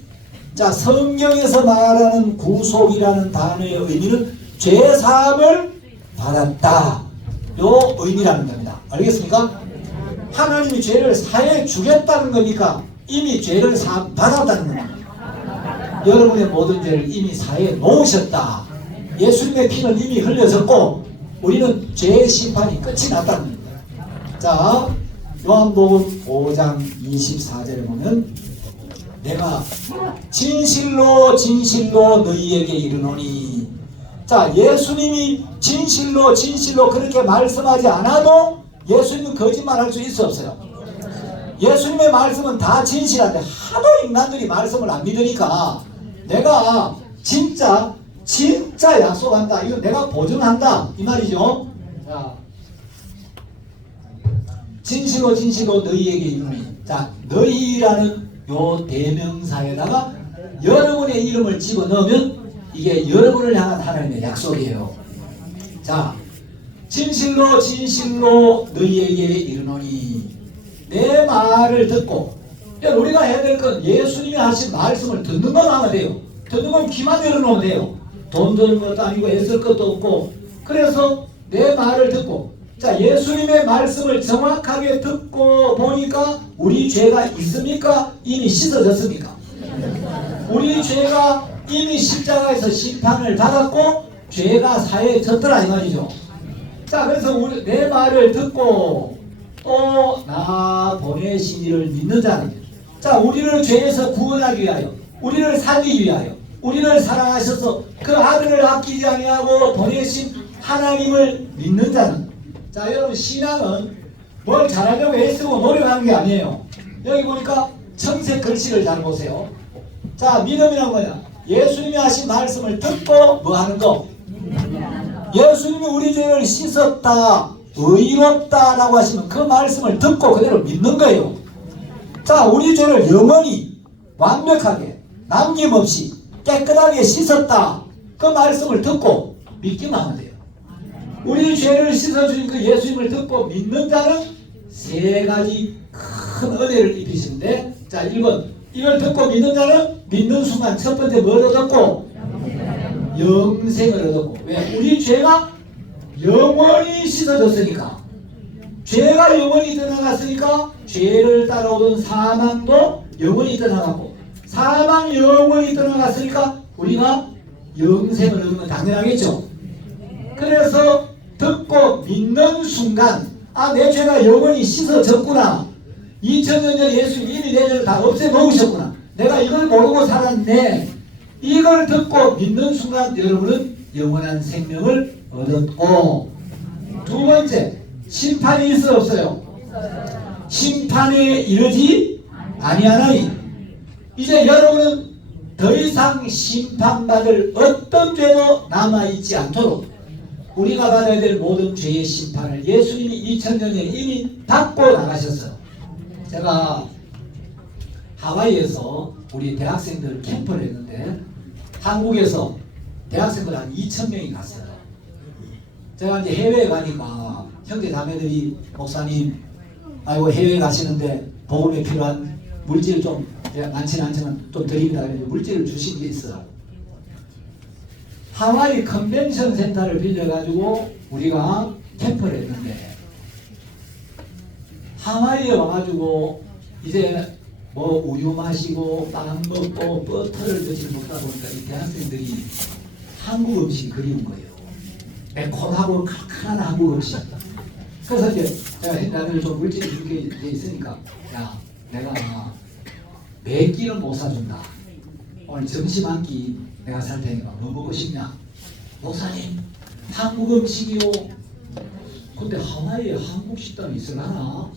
자, 성경에서 말하는 구속이라는 단어의 의미는 죄사함을 받았다, 요 의미라는 겁니다. 알겠습니까? 하나님이 죄를 사해 주겠다는 겁니까? 이미 죄를 받았다는 겁니다. 여러분의 모든 죄를 이미 사해 놓으셨다. 예수님의 피는 이미 흘려졌고 우리는 죄의 심판이 끝이 났다는 겁니다. 자, 요한복음 5장 24절에 보면, 내가 진실로 진실로 너희에게 이르노니. 자, 예수님이 진실로 진실로 그렇게 말씀하지 않아도 예수님은 거짓말할 수 있어 없어요? 예수님의 말씀은 다 진실한데 하도 인간들이 말씀을 안 믿으니까 내가 진짜 약속한다, 이거 내가 보증한다 이 말이죠. 자, 진실로 진실로 너희에게 이르노니. 자, 너희라는 요 대명사에다가 여러분의 이름을 집어넣으면 이게 여러분을 향한 하나님의 약속이에요. 자, 진실로 진실로 너희에게 이르노니. 내 말을 듣고, 우리가 해야 될 건 예수님이 하신 말씀을 듣는 건 하면 돼요. 듣는 건 귀만 열어놓으면 돼요. 돈 드는 것도 아니고 애쓸 것도 없고. 그래서 내 말을 듣고, 자, 예수님의 말씀을 정확하게 듣고 보니까 우리 죄가 있습니까? 이미 씻어졌습니까? 우리 죄가 이미 십자가에서 심판을 받았고 죄가 사해졌더라 이 말이죠. 자, 그래서 내 말을 듣고 또 나 보내신 이를 믿는 자는, 자, 우리를 죄에서 구원하기 위하여, 우리를 살리기 위하여, 우리를 사랑하셔서 그 아들을 아끼지 아니하고 보내신 하나님을 믿는 자는. 자, 여러분, 신앙은 뭘 잘하려고 애쓰고 노력하는 게 아니에요. 여기 보니까 청색 글씨를 잘 보세요. 자, 믿음이란 뭐냐? 예수님이 하신 말씀을 듣고 뭐 하는 거? 예수님이 우리 죄를 씻었다, 의롭다 라고 하시면 그 말씀을 듣고 그대로 믿는 거예요. 자, 우리 죄를 영원히 완벽하게 남김없이 깨끗하게 씻었다, 그 말씀을 듣고 믿기만 하면 돼요. 우리 죄를 씻어주신 그 예수님을 듣고 믿는 자는 세 가지 큰 은혜를 입히시는데, 자, 1번, 이걸 듣고 믿는 자는 믿는 순간 첫 번째 뭘 얻었고? 영생을 얻었고. 왜? 우리 죄가 영원히 씻어졌으니까. 죄가 영원히 떠나갔으니까 죄를 따라오던 사망도 영원히 떠나갔고, 사망 영원히 떠나갔으니까 우리가 영생을 얻는 건 당연하겠죠. 그래서 듣고 믿는 순간, 아, 내 죄가 영원히 씻어졌구나. 2000년 전 예수님이 이미 내 죄를 다 없애놓으셨구나. 내가 이걸 모르고 살았네. 이걸 듣고 믿는 순간 여러분은 영원한 생명을 얻었고, 두 번째, 심판이 있어 없어요? 심판에 이르지 아니하나니. 이제 여러분은 더 이상 심판받을 어떤 죄도 남아있지 않도록 우리가 받아야 될 모든 죄의 심판을 예수님이 2000년 전에 이미 받고 나가셨어요. 제가 하와이에서 우리 대학생들 캠프를 했는데 한국에서 대학생들 한 2000명이 갔어요. 제가 이제 해외에 가니까 형제 자매들이 목사님, 아이고 해외에 가시는데 복음에 필요한 물질을 좀 많지는 않지만 좀 드립니다. 물질을 주신 게 있어요. 하와이 컨벤션 센터를 빌려가지고 우리가 캠프를 했는데, 하와이에 와가지고 이제 뭐 우유 마시고 빵 먹고 버터를 드시는 먹다 보니까 이 대학생들이 한국 음식이 그리운 거예요. 매콤하고 칼칼한 한국 음식. 그래서 이제 제가 나는 좀 물질이 줄게 있으니까, 야, 내가 매 끼는 못 사준다. 오늘 점심 한 끼 내가 살 테니까 뭐 먹고 싶냐? 목사님, 한국 음식이요. 근데 하와이에 한국 식당이 있으려나?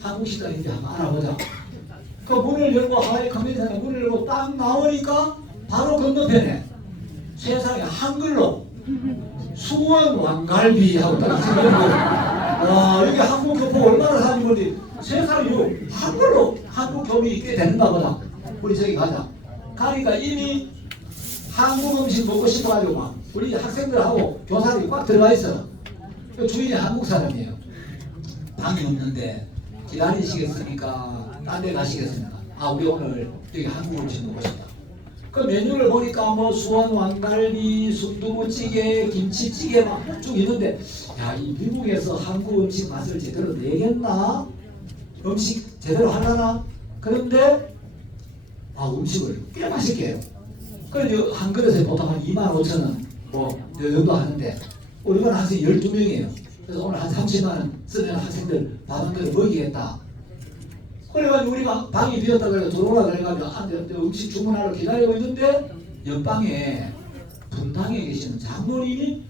한국 식당인지 한번 알아보자. 그 문을 열고, 하와이 컨벤션에 문을 열고 딱 나오니까 바로 건너편에 세상에 한글로 수원 왕갈비 하고 딱 찍어놓은 거예요. 와, 이게 한국 교포 얼마나 사는 건지. 세상에 이거 한글로 한국 교민이 꽤 되는가 보다. 우리 저기 가자. 가니까 이미 한국 음식 먹고 싶어가지고 막 우리 학생들하고 교사들이 꽉 들어가 있어. 그 주인이 한국 사람이에요. 방이 없는데 기다리시겠습니까? 딴 데 가시겠습니까? 아, 우리 오늘 여기 한국 음식 먹고 싶다. 그 메뉴를 보니까 뭐 수원 왕갈비, 순두부찌개, 김치찌개 막 쭉 있는데, 야, 이 미국에서 한국 음식 맛을 제대로 내겠나? 음식 제대로 하려나? 그런데 음식을 꽤 맛있게 해요. 그래서 한 그릇에 보통 한 25,000원 뭐 정도 하는데, 우리가 학생 12명이에요. 그래서 오늘 한 30만원 쓰면 학생들 밥 한 그릇 먹이겠다. 그래가지고 우리가 방이 비었다 그래서 들어오라 그래가지고 음식 주문하러 기다리고 있는데, 옆방에 분당에 계시는 장모님이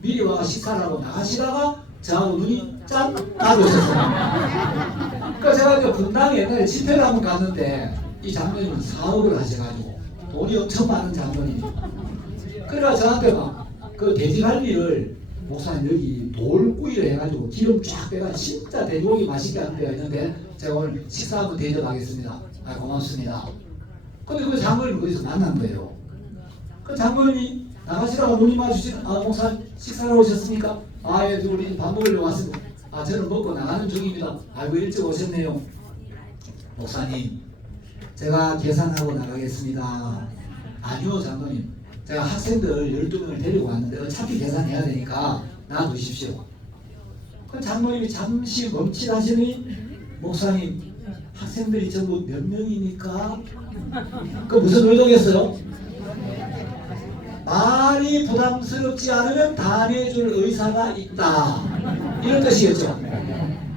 미리 와서 식사를 하고 나가시다가 저하고 눈이 짠 마주쳤어요. 그래서 제가 이제 분당에 옛날에 집회를 한번 갔는데, 이 장모님은 사업을 하셔가지고 돈이 엄청 많은 장모님이. 그래가 저한테 막 그 돼지갈비를, 목사님 여기 돌구이를 해가지고 기름 쫙 빼가 진짜 돼지고기 맛있게 하는 데가 있는데 제가 오늘 식사 한번 대접하겠습니다. 아, 고맙습니다. 근데 그 장모님을 거기서 만난 거예요. 그 장모님이 나가시라고 눈이 마주치는, 아, 목사님 식사하러 오셨습니까? 아, 예, 우리 밥 먹으려고 왔습니다. 아, 저는 먹고 나가는 중입니다. 아이고, 일찍 오셨네요. 목사님, 제가 계산하고 나가겠습니다. 아니요, 장모님. 제가 학생들 12명을 데리고 왔는데 어차피 계산해야 되니까 놔두십시오. 그 장모님이 잠시 멈칫하시니, 목사님, 학생들이 전부 몇 명이니까? 그 무슨 의도겠어요? 많이 부담스럽지 않으면 다 내줄 의사가 있다, 이런 뜻이겠죠.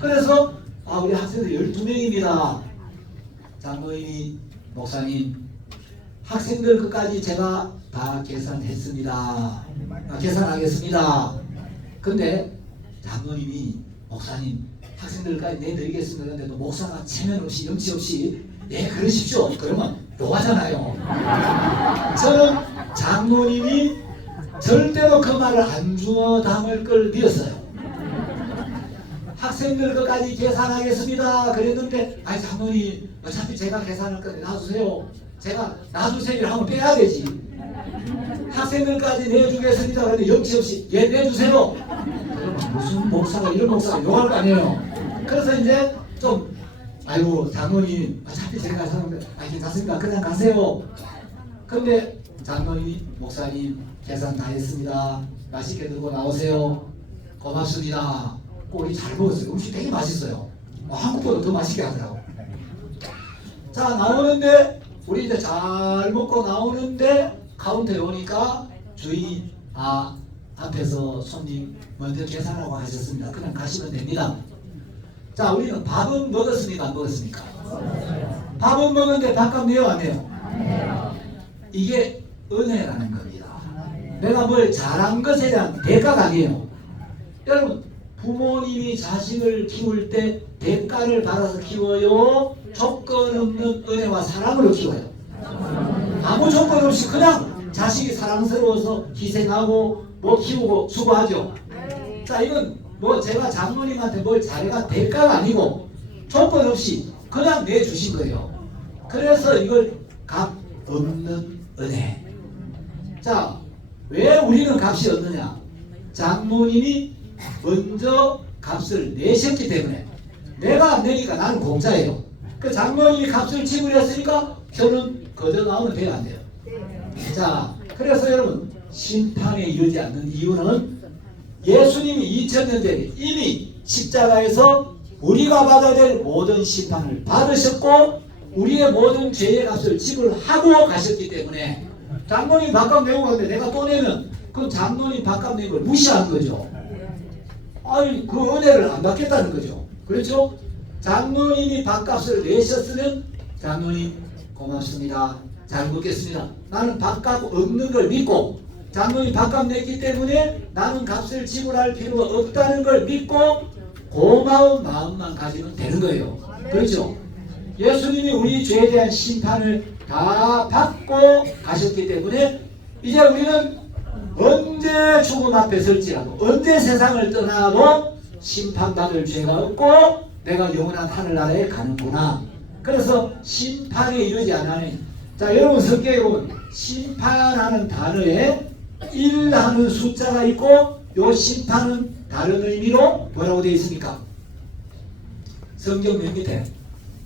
그래서 우리 학생들 12명입니다. 장모님이, 목사님, 학생들 끝까지 제가 다 계산했습니다. 계산하겠습니다. 근데 장모님이 목사님 학생들까지 내드리겠습니다. 그런데 또 목사가 체면 없이 염치 없이 네 그러십시오. 그러면 요하잖아요. 저는 장로님이 절대로 그 말을 안 주워 담을 걸 믿었어요. 학생들 것까지 계산하겠습니다. 그랬는데 아니 장로님 어차피 제가 계산할 건데 놔주세요. 제가 놔주세요를 하면 빼야 되지. 학생들까지 내주겠습니다. 그런데 염치 없이 예 내주세요. 그러면 무슨 목사가 이런 목사가 욕할 거 아니에요. 그래서 이제 좀 아이고 장로님 어차피 제가 계산하는데 아 괜찮습니다. 그냥 가세요. 근데 장로님이 목사님 계산 다 했습니다. 맛있게 들고 나오세요. 고맙습니다. 우리 잘 먹었어요. 음식 되게 맛있어요. 한국보다 더 맛있게 하더라고. 자 나오는데 우리 이제 잘 먹고 나오는데 카운터에 오니까 주인 앞에서 손님 먼저 계산하고 하셨습니다. 그냥 가시면 됩니다. 자 우리는 밥은 먹었습니까? 안 먹었습니까? 밥은 먹었는데 밥값 내요 안 내요? 이게 은혜라는 겁니다. 내가 뭘 잘한 것에 대한 대가가 아니에요. 여러분 부모님이 자식을 키울 때 대가를 받아서 키워요? 조건 없는 은혜와 사랑으로 키워요? 아무 조건 없이 그냥 자식이 사랑스러워서 희생하고 뭐 키우고 수고하죠. 자 이건 뭐 제가 장모님한테 뭘 잘해가 대가가 아니고 조건 없이 그냥 내주신 거예요. 그래서 이걸 값 없는 은혜. 자 왜 우리는 값이 없느냐? 장모님이 먼저 값을 내셨기 때문에. 내가 안 내니까 나는 공짜예요. 그 장모님이 값을 지불했으니까 저는 거저 나오면 돼요 안 돼요? 자 그래서 여러분 심판에 이르지 않는 이유는 예수님이 2000년 전에 이미 십자가에서 우리가 받아야 될 모든 심판을 받으셨고 우리의 모든 죄의 값을 지불하고 가셨기 때문에. 장로님 밥값 내고 갔는데 내가 또 내면 그럼 장로님 밥값 내는 걸 무시한 거죠. 아니 그 은혜를 안 받겠다는 거죠. 그렇죠? 장로님이 밥값을 내셨으면 장로님 고맙습니다. 잘 먹겠습니다. 나는 밥값 없는 걸 믿고 장로님 밥값 냈기 때문에 나는 값을 지불할 필요가 없다는 걸 믿고 고마운 마음만 가지면 되는 거예요. 그렇죠? 예수님이 우리 죄에 대한 심판을 다 받고 가셨기 때문에 이제 우리는 언제 죽음 앞에 설지라도 언제 세상을 떠나도 심판받을 죄가 없고 내가 영원한 하늘나라에 가는구나. 그래서 심판에 이르지 않으니 자 여러분 성경에 보면 심판하는 단어에 1하는 숫자가 있고 요 심판은 다른 의미로 뭐라고 되어 있습니까? 성경 맨 밑에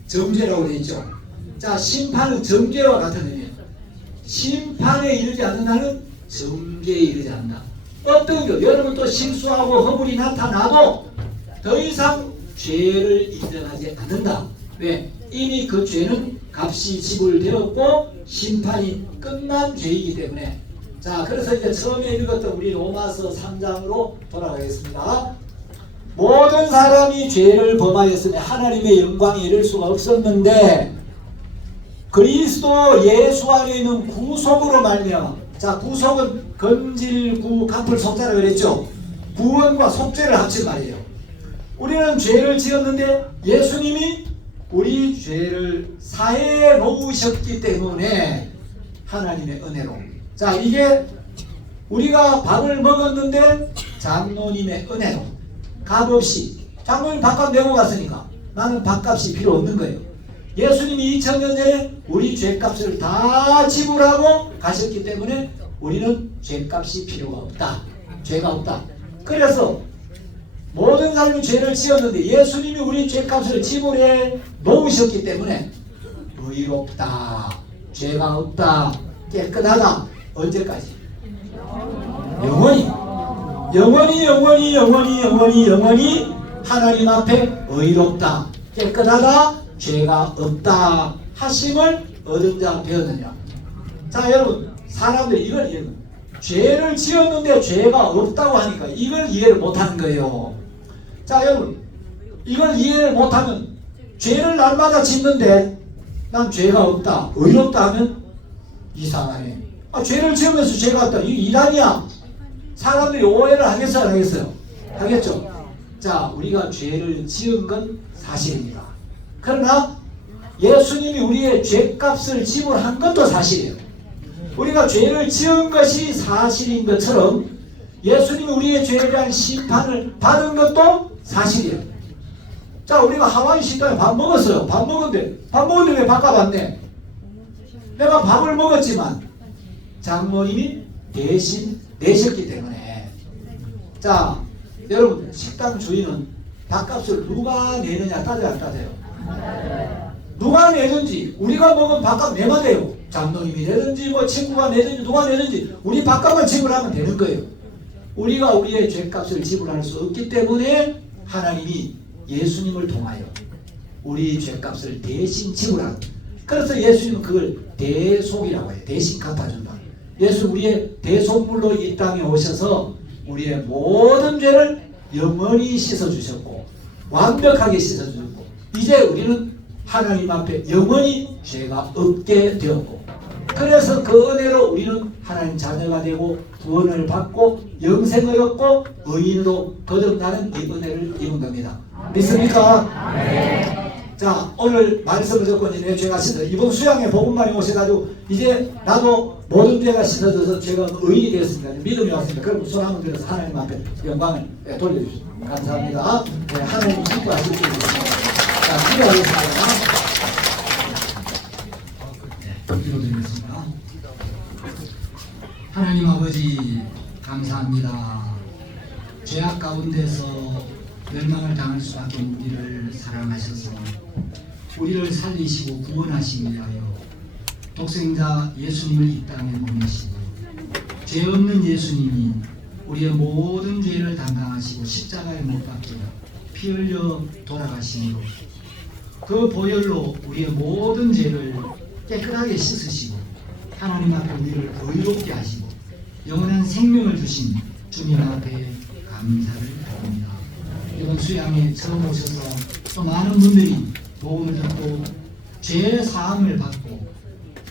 정죄라고 되어 있죠. 자 심판은 정죄와 같은 의미예요. 심판에 이르지 않는 나는 정죄에 이르지 않는다. 어떤 것 여러분 또 실수하고 허물이 나타나도 더 이상 죄를 인정하지 않는다. 왜? 이미 그 죄는 값이 지불되었고 심판이 끝난 죄이기 때문에. 자 그래서 이제 처음에 읽었던 우리 로마서 3장으로 돌아가겠습니다. 모든 사람이 죄를 범하였으니 하나님의 영광에 이를 수가 없었는데 그리스도 예수 안에 있는 구속으로 말미암아. 자 구속은 건질구 갚을 속자라 그랬죠. 구원과 속죄를 합친 말이에요. 우리는 죄를 지었는데 예수님이 우리 죄를 사해 놓으셨기 때문에 하나님의 은혜로. 자 이게 우리가 밥을 먹었는데 장로님의 은혜로 값없이 장로님 밥값 내고 갔으니까 나는 밥값이 필요 없는 거예요. 예수님이 2000년 전에 우리 죄값을 다 지불하고 가셨기 때문에 우리는 죄값이 필요가 없다. 죄가 없다. 그래서 모든 사람이 죄를 지었는데 예수님이 우리 죄값을 지불해 놓으셨기 때문에 의롭다. 죄가 없다. 깨끗하다. 언제까지? 영원히. 영원히 영원히 영원히 영원히 영원히 하나님 앞에 의롭다. 깨끗하다. 죄가 없다 하심을 얻은 자 되었느냐. 자 여러분 사람들이 이걸 이해해요. 죄를 지었는데 죄가 없다고 하니까 이걸 이해를 못하는 거예요. 자 여러분 이걸 이해를 못하면 죄를 날마다 짓는데 난 죄가 없다 의롭다 하면 이상하네. 죄를 지으면서 죄가 없다 이 이단이야. 사람들이 오해를 하겠어요 안 하겠어요? 하겠죠. 자, 우리가 죄를 지은 건 사실입니다. 그러나 예수님이 우리의 죄값을 지불한 것도 사실이에요. 우리가 죄를 지은 것이 사실인 것처럼 예수님이 우리의 죄에 대한 심판을 받은 것도 사실이에요. 자, 우리가 하와이 식당에 밥 먹었어요. 밥 먹었는데 왜 바꿔봤네? 내가 밥을 먹었지만 장모님이 대신 내셨기 때문에. 자, 여러분, 식당 주인은 밥값을 누가 내느냐 따져야 안 따져요? 누가 내든지 우리가 먹은 밥값 내면 돼요. 장모님이 내든지 뭐 친구가 내든지 누가 내든지 우리 밥값만 지불하면 되는 거예요. 우리가 우리의 죄값을 지불할 수 없기 때문에 하나님이 예수님을 통하여 우리 죄값을 대신 지불하는. 그래서 예수님은 그걸 대속이라고 해요. 대신 갚아준다. 예수 우리의 대속물로 이 땅에 오셔서 우리의 모든 죄를 영원히 씻어주셨고 완벽하게 씻어주셨고 이제 우리는 하나님 앞에 영원히 죄가 없게 되었고 그래서 그 은혜로 우리는 하나님 자녀가 되고 구원을 받고 영생을 얻고 의인으로 거듭나는 이 은혜를 입은 겁니다. 믿습니까? 네. 자, 오늘 말씀을 듣고 이제 내 죄가 씻어 이번 수양에 복음만이 오셔가지고 이제 나도 모든 죄가 씻어져서 죄가 의인이 되었습니다. 믿음이 왔습니다. 그럼 손 한번 들어서 하나님 앞에 영광을 돌려주십시오. 감사합니다. 네, 하나님 기뻐하실 수 있습니다. 자, 기도하겠습니다. 네, 기도드리겠습니다. 하나님 아버지 감사합니다. 죄악 가운데서 멸망을 당할 수밖에 우리를 사랑하셔서 우리를 살리시고 구원하시기 위하여 독생자 예수님을 이 땅에 보내시고 죄 없는 예수님이 우리의 모든 죄를 담당하시고 십자가에 못 박혀 피 흘려 돌아가심으로 그 보혈로 우리의 모든 죄를 깨끗하게 씻으시고 하나님 앞에 우리를 의롭게 하시고 영원한 생명을 주신 주님 앞에 감사를 드립니다. 이번 수양에 처음 오셔서 또 많은 분들이 복음을 듣고 죄 사함을 받고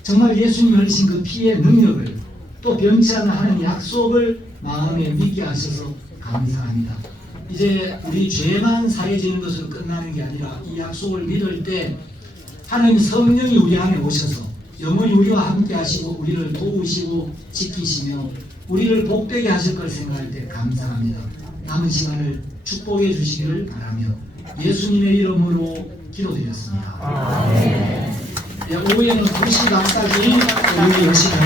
정말 예수님이 흘리신 그 피의 능력을 또 변치 않는 하는 약속을 마음에 믿게 하셔서 감사합니다. 이제 우리 죄만 사해지는 것으로 끝나는 게 아니라 이 약속을 믿을 때 하나님 성령이 우리 안에 오셔서 영원히 우리와 함께 하시고 우리를 도우시고 지키시며 우리를 복되게 하실 걸 생각할 때 감사합니다. 남은 시간을 축복해 주시기를 바라며 예수님의 이름으로 기도드렸습니다. 네, 오후에는 2시 반까지 우리 열심히